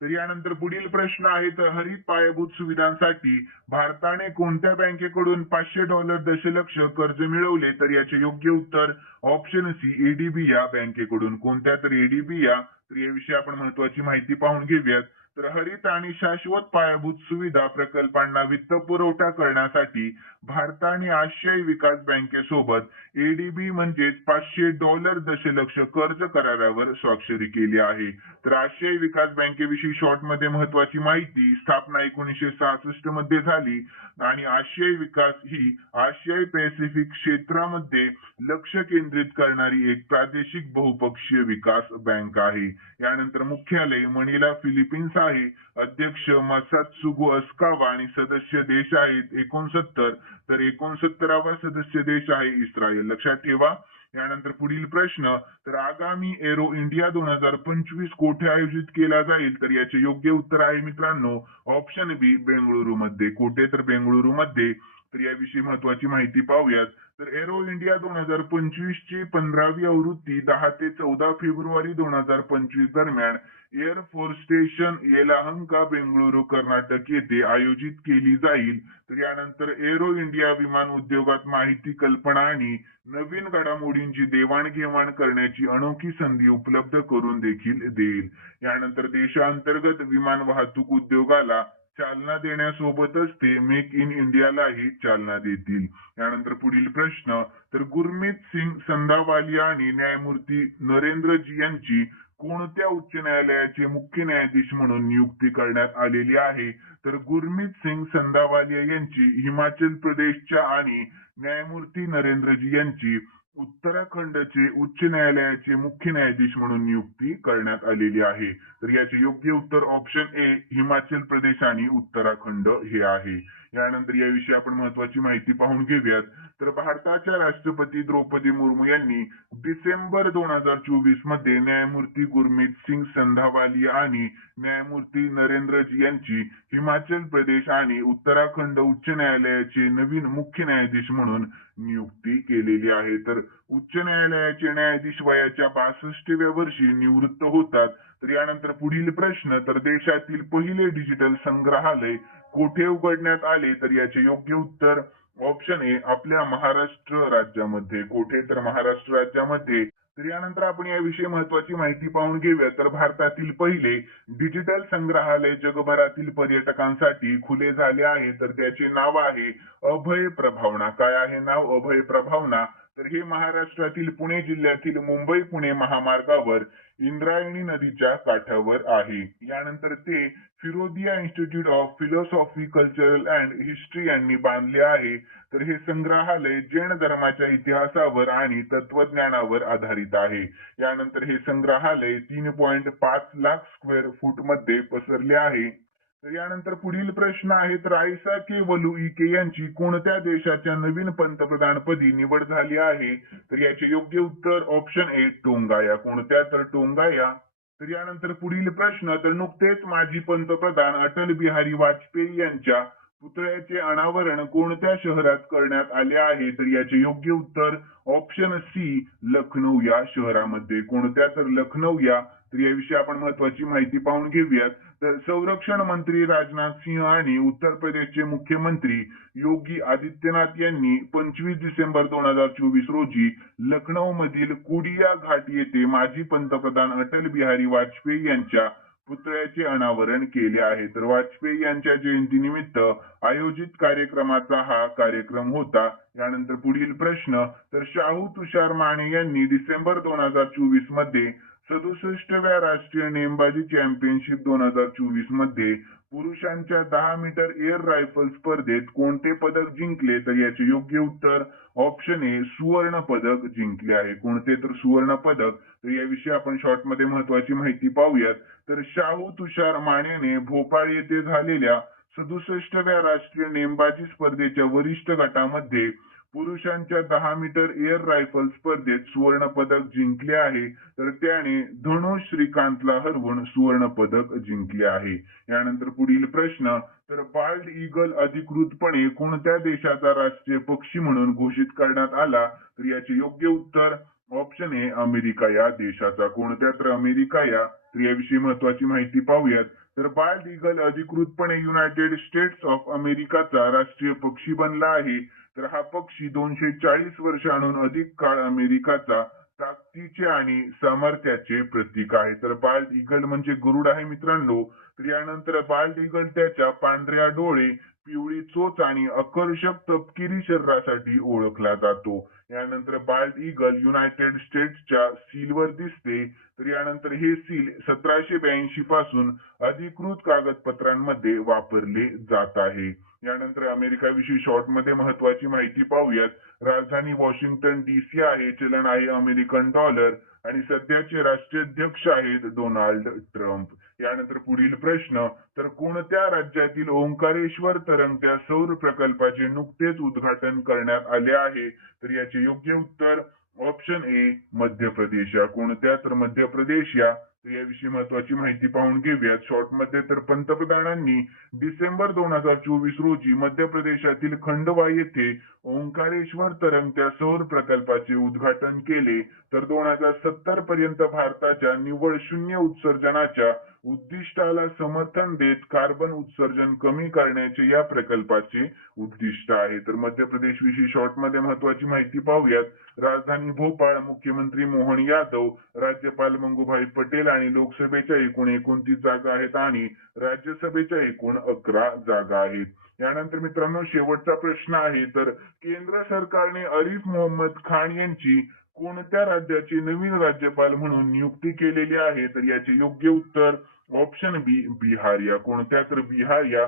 तर यानंतर पुढील प्रश्न आहे, तर हरित पायाभूत सुविधांसाठी भारताने कोणत्या बँकेकडून $500 दशलक्ष कर्ज मिळवले? तर याचे योग्य उत्तर ऑप्शन सी एडीबी या बँकेकडून. कोणत्या? तर एडीबी या. तर याविषयी आपण महत्वाची माहिती पाहून घेऊयात. तर हरित आणि शाश्वत पायाभूत सुविधा प्रकल्पांना वित्तपुरवठा करण्यासाठी भारताने आशियाई विकास बँकेसोबत एडीबी म्हणजेच $500 दशलक्ष कर्ज करारावर स्वाक्षरी केली आहे. तर आशियाई विकास बँकेविषयी शॉर्ट मध्ये महत्वाची माहिती, स्थापना 1966 मध्ये झाली आणि आशियाई विकास ही आशियाई पॅसिफिक क्षेत्रामध्ये लक्ष केंद्रित करणारी एक प्रादेशिक बहुपक्षीय विकास बँक आहे. यानंतर मुख्यालय मनिला फिलिपिन्स आहे. अध्यक्ष मसात्सुगो अस्कावा आणि सदस्य देश आहेत 69. तर 69वा सदस्य देश आहे इस्रायल. लक्षात ठेवा. यानंतर पुढील प्रश्न, तर आगामी एरो इंडिया 2025 कोठे आयोजित केला जाईल? तर याचे योग्य उत्तर आहे मित्रांनो ऑप्शन बी बेंगळुरू मध्ये. कोठे? तर बेंगळुरू मध्ये. तर याविषयी महत्वाची माहिती पाहूयात. तर एरो इंडिया 2025 ची 15वी आवृत्ती 10 ते 14 फेब्रुवारी 2025 दरम्यान air force station Yelahanka Bengaluru Karnataka येथे आयोजित केली जाईल. तर यानंतर एरो इंडिया विमान उद्योगात माहिती, कल्पना आणि नवीन घडामोडींची देवाणघेवाण करण्याची अनोखी संधी उपलब्ध करून देखील देईल. यानंतर देशांतर्गत विमान वाहतूक उद्योगाला चालना देण्यासोबतच ते मेक इन इंडियालाही चालना देतील. यानंतर पुढील प्रश्न, तर गुरमीत सिंग संधावालिया आणि न्यायमूर्ती नरेंद्र जी यांची कोणत्या उच्च न्यायालयाचे मुख्य न्यायाधीश म्हणून नियुक्ती करण्यात आलेली आहे? तर गुरमीत सिंग संधावालिया यांची हिमाचल प्रदेशच्या आणि न्यायमूर्ती नरेंद्रजी यांची उत्तराखंडचे उच्च न्यायालयाचे मुख्य न्यायाधीश म्हणून नियुक्ती करण्यात आलेली आहे. तर याचे योग्य उत्तर ऑप्शन ए हिमाचल प्रदेश आणि उत्तराखंड हे आहे. यानंतर याविषयी आपण महत्वाची माहिती पाहून घेऊयात. तर भारताच्या राष्ट्रपती द्रौपदी मुर्मू यांनी डिसेंबर 2024 मध्ये न्यायमूर्ती गुरमीत सिंग संधावालिया आणि न्यायमूर्ती नरेंद्रजी यांची हिमाचल प्रदेश आणि उत्तराखंड उच्च न्यायालयाचे नवीन मुख्य न्यायाधीश म्हणून नियुक्ती केलेली आहे. तर उच्च न्यायालयाचे न्यायाधीश वयाच्या 62व्या वर्षी निवृत्त होतात. तर यानंतर पुढील प्रश्न, तर देशातील पहिले डिजिटल संग्रहालय कोठे उघडण्यात आले? तर याचे योग्य उत्तर ऑप्शन ए आपल्या महाराष्ट्र राज्यामध्ये. कोठे? तर महाराष्ट्र राज्यामध्ये. तर यानंतर आपण याविषयी महत्वाची माहिती पाहून घेऊया. तर भारतातील पहिले डिजिटल संग्रहालय जगभरातील पर्यटकांसाठी खुले झाले आहे. तर त्याचे नाव आहे अभय प्रभावना. काय आहे नाव? अभय प्रभावना. तर हे महाराष्ट्रातील पुणे जिल्ह्यातील मुंबई पुणे महामार्गावर इंद्रायणी नदीच्या काठावर आहे. यानंतर ते Firodia institute of philosophy, cultural and history यांनी बांधले आहे. तर हे संग्रहालय जैन धर्माच्या इतिहासावर आणि तत्वज्ञानावर आधारित आहे. यानंतर हे संग्रहालय 3.5 लाख स्क्वेअर फूट मध्ये पसरले आहे. तर यानंतर पुढील प्रश्न आहे, तर आयसा के वलू इके यांची कोणत्या देशाच्या नवीन पंतप्रधानपदी निवड झाली आहे? तर याचे योग्य उत्तर ऑप्शन ए टोंगाया. कोणत्या? तर टोंगाया. तर यानंतर पुढील प्रश्न, तर नुकतेच माजी पंतप्रधान अटल बिहारी वाजपेयी यांच्या पुतळ्याचे अनावरण कोणत्या शहरात करण्यात आले आहे? तर याचे योग्य उत्तर ऑप्शन सी लखनौ या शहरामध्ये. कोणत्या? तर लखनौ या. तर याविषयी आपण महत्वाची माहिती पाहून घेऊयात. तर संरक्षण मंत्री राजनाथ सिंह आणि उत्तर प्रदेशचे मुख्यमंत्री योगी आदित्यनाथ यांनी 25 डिसेंबर 2024 रोजी लखनौ मधील कुडिया घाट येथे माजी पंतप्रधान अटल बिहारी वाजपेयी यांच्या पुतळ्याचे अनावरण केले आहे. तर वाजपेयी यांच्या जयंतीनिमित्त आयोजित कार्यक्रमाचा हा कार्यक्रम होता. यानंतर पुढील प्रश्न, तर शाहू तुषार माने यांनी डिसेंबर 2024 मध्ये 67व्या राष्ट्रीय नेमबाजी चॅम्पियनशिप 2024 मध्ये पुरुषांच्या 10 मीटर एअर रायफल स्पर्धेत कोणते पदक जिंकले? तर याचे योग्य उत्तर ऑप्शन ए सुवर्ण पदक जिंकले आहे. कोणते? तर सुवर्ण पदक. तर याविषयी आपण शॉर्ट मध्ये महत्वाची माहिती पाहूयात. तर शाहू तुषार मानेने भोपाळ येथे झालेल्या 67व्या राष्ट्रीय नेमबाजी स्पर्धेच्या वरिष्ठ गटामध्ये पुरुषांच्या 10 मीटर एअर रायफल स्पर्धेत सुवर्ण पदक जिंकले आहे. तर त्याने धनुष श्रीकांतला हरवून सुवर्ण पदक जिंकले आहे. यानंतर पुढील प्रश्न, तर बाल्ड ईगल अधिकृतपणे कोणत्या देशाचा राष्ट्रीय पक्षी म्हणून घोषित करण्यात आला? तर याचे योग्य उत्तर ऑप्शन ए अमेरिका या देशाचा. कोणत्या? तर अमेरिका या. तर याविषयी महत्वाची माहिती पाहूयात. तर बाल्ड ईगल अधिकृतपणे युनायटेड स्टेट्स ऑफ अमेरिकाचा राष्ट्रीय पक्षी बनला आहे. तर हा पक्षी 240 वर्षांहून अधिक काळ अमेरिकाचा ताकदीचे आणि सामर्थ्याचे प्रतीक आहे. तर बाल्ड ईगल म्हणजे गरुड आहे मित्रांनो. तर यानंतर बाल्ड ईगल त्याच्या पांढऱ्या डोळे, पिवळी चोच आणि आकर्षक तपकिरी शरीरासाठी ओळखला जातो. यानंतर बाल्ड ईगल युनायटेड स्टेट्सच्या सीलवर दिसते. तर यानंतर हे सील 1782 पासून अधिकृत कागदपत्रांमध्ये वापरले जात आहे. यानंतर अमेरिकाविषयी शॉर्ट मध्ये महत्वाची माहिती पाहूयात. राजधानी वॉशिंग्टन DC आहे. चलन आहे अमेरिकन डॉलर आणि सध्याचे राष्ट्राध्यक्ष आहेत डोनाल्ड ट्रम्प. यानंतर पुढील प्रश्न, तर कोणत्या राज्यातील ओंकारेश्वर तरंगत्या सौर प्रकल्पाचे नुकतेच उद्घाटन करण्यात आले आहे? तर याचे योग्य उत्तर ऑप्शन ए मध्य प्रदेश या. कोणत्या? तर मध्य प्रदेश या. तर याविषयी महत्वाची माहिती पाहून घेऊयात शॉर्टमध्ये. तर पंतप्रधानांनी डिसेंबर 2024 रोजी मध्य प्रदेशातील खंडवा येथे ओंकारेश्वर तरंगत्या सौर प्रकल्पाचे उद्घाटन केले. तर 2070 पर्यंत भारताच्या निव्वळ शून्य उत्सर्जनाच्या उद्दिष्टाला समर्थन देत कार्बन उत्सर्जन कमी करण्याचे या प्रकल्पाचे उद्दिष्ट आहे. तर मध्य प्रदेश विषयी शॉर्टमध्ये महत्वाची माहिती पाहूयात. राजधानी भोपाळ, मुख्यमंत्री मोहन यादव, राज्यपाल मंगूभाई पटेल आणि लोकसभेच्या एकूण 29 जागा आहेत आणि राज्यसभेच्या एकूण 11 जागा आहेत. यानंतर मित्रांनो शेवटचा प्रश्न आहे. तर केंद्र सरकारने आरिफ मोहम्मद खान यांची कोणत्या राज्याचे नवीन राज्यपाल म्हणून नियुक्ती केलेली आहे? तर याचे योग्य उत्तर ऑप्शन बी बिहार. या कोणत्या? तर बिहार या.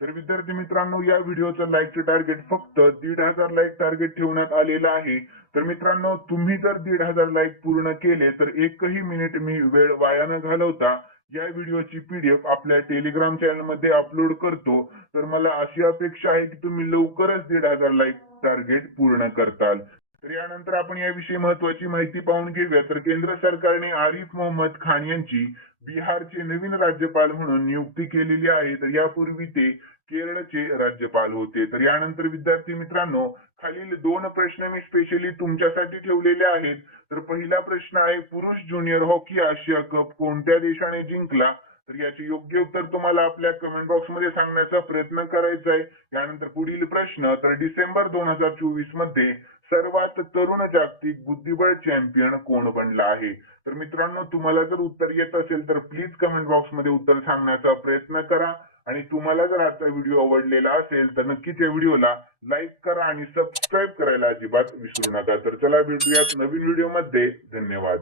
तर विद्यार्थी मित्रांनो या व्हिडिओचं लाईकचे टार्गेट फक्त 1,500 लाईक टार्गेट ठेवण्यात आलेलं आहे. तर मित्रांनो तुम्ही जर 1,500 लाईक पूर्ण केले तर एकही मिनिट मी वेळ वाया न घालवता या व्हिडिओची पीडीएफ आपल्या टेलिग्राम चॅनल मध्ये अपलोड करतो. तर मला अशी अपेक्षा आहे की तुम्ही लवकरच 1,500 लाईक टार्गेट पूर्ण करताल. तर यानंतर आपण याविषयी महत्वाची माहिती पाहून घेऊया. तर केंद्र सरकारने आरिफ मोहम्मद खान यांची बिहारचे नवीन राज्यपाल म्हणून नियुक्ती केलेली आहे. तर यापूर्वी ते केरळचे राज्यपाल होते. तर यानंतर विद्यार्थी मित्रांनो खालील 2 प्रश्न मी स्पेशली तुमच्यासाठी ठेवलेले आहेत. तर पहिला प्रश्न आहे पुरुष ज्युनियर हॉकी आशिया कप कोणत्या देशाने जिंकला? तर याचे योग्य उत्तर तुम्हाला आपल्या कमेंट बॉक्स मध्ये सांगण्याचा प्रयत्न करायचा आहे. यानंतर पुढील प्रश्न. तर डिसेंबर 2024 मध्ये सर्वात तरुण जागतिक बुद्धिबळ चॅम्पियन कोण बनला आहे? तर मित्रांनो तुम्हाला जर उत्तर येत असेल तर प्लीज कमेंट बॉक्स मध्ये उत्तर सांगण्याचा प्रयत्न करा. आणि तुम्हाला जर आजचा व्हिडिओ आवडलेला असेल तर नक्कीच या व्हिडिओला लाईक करा आणि सबस्क्राईब करायला अजिबात विसरू नका. तर चला भेटूयात नवीन व्हिडिओमध्ये. धन्यवाद.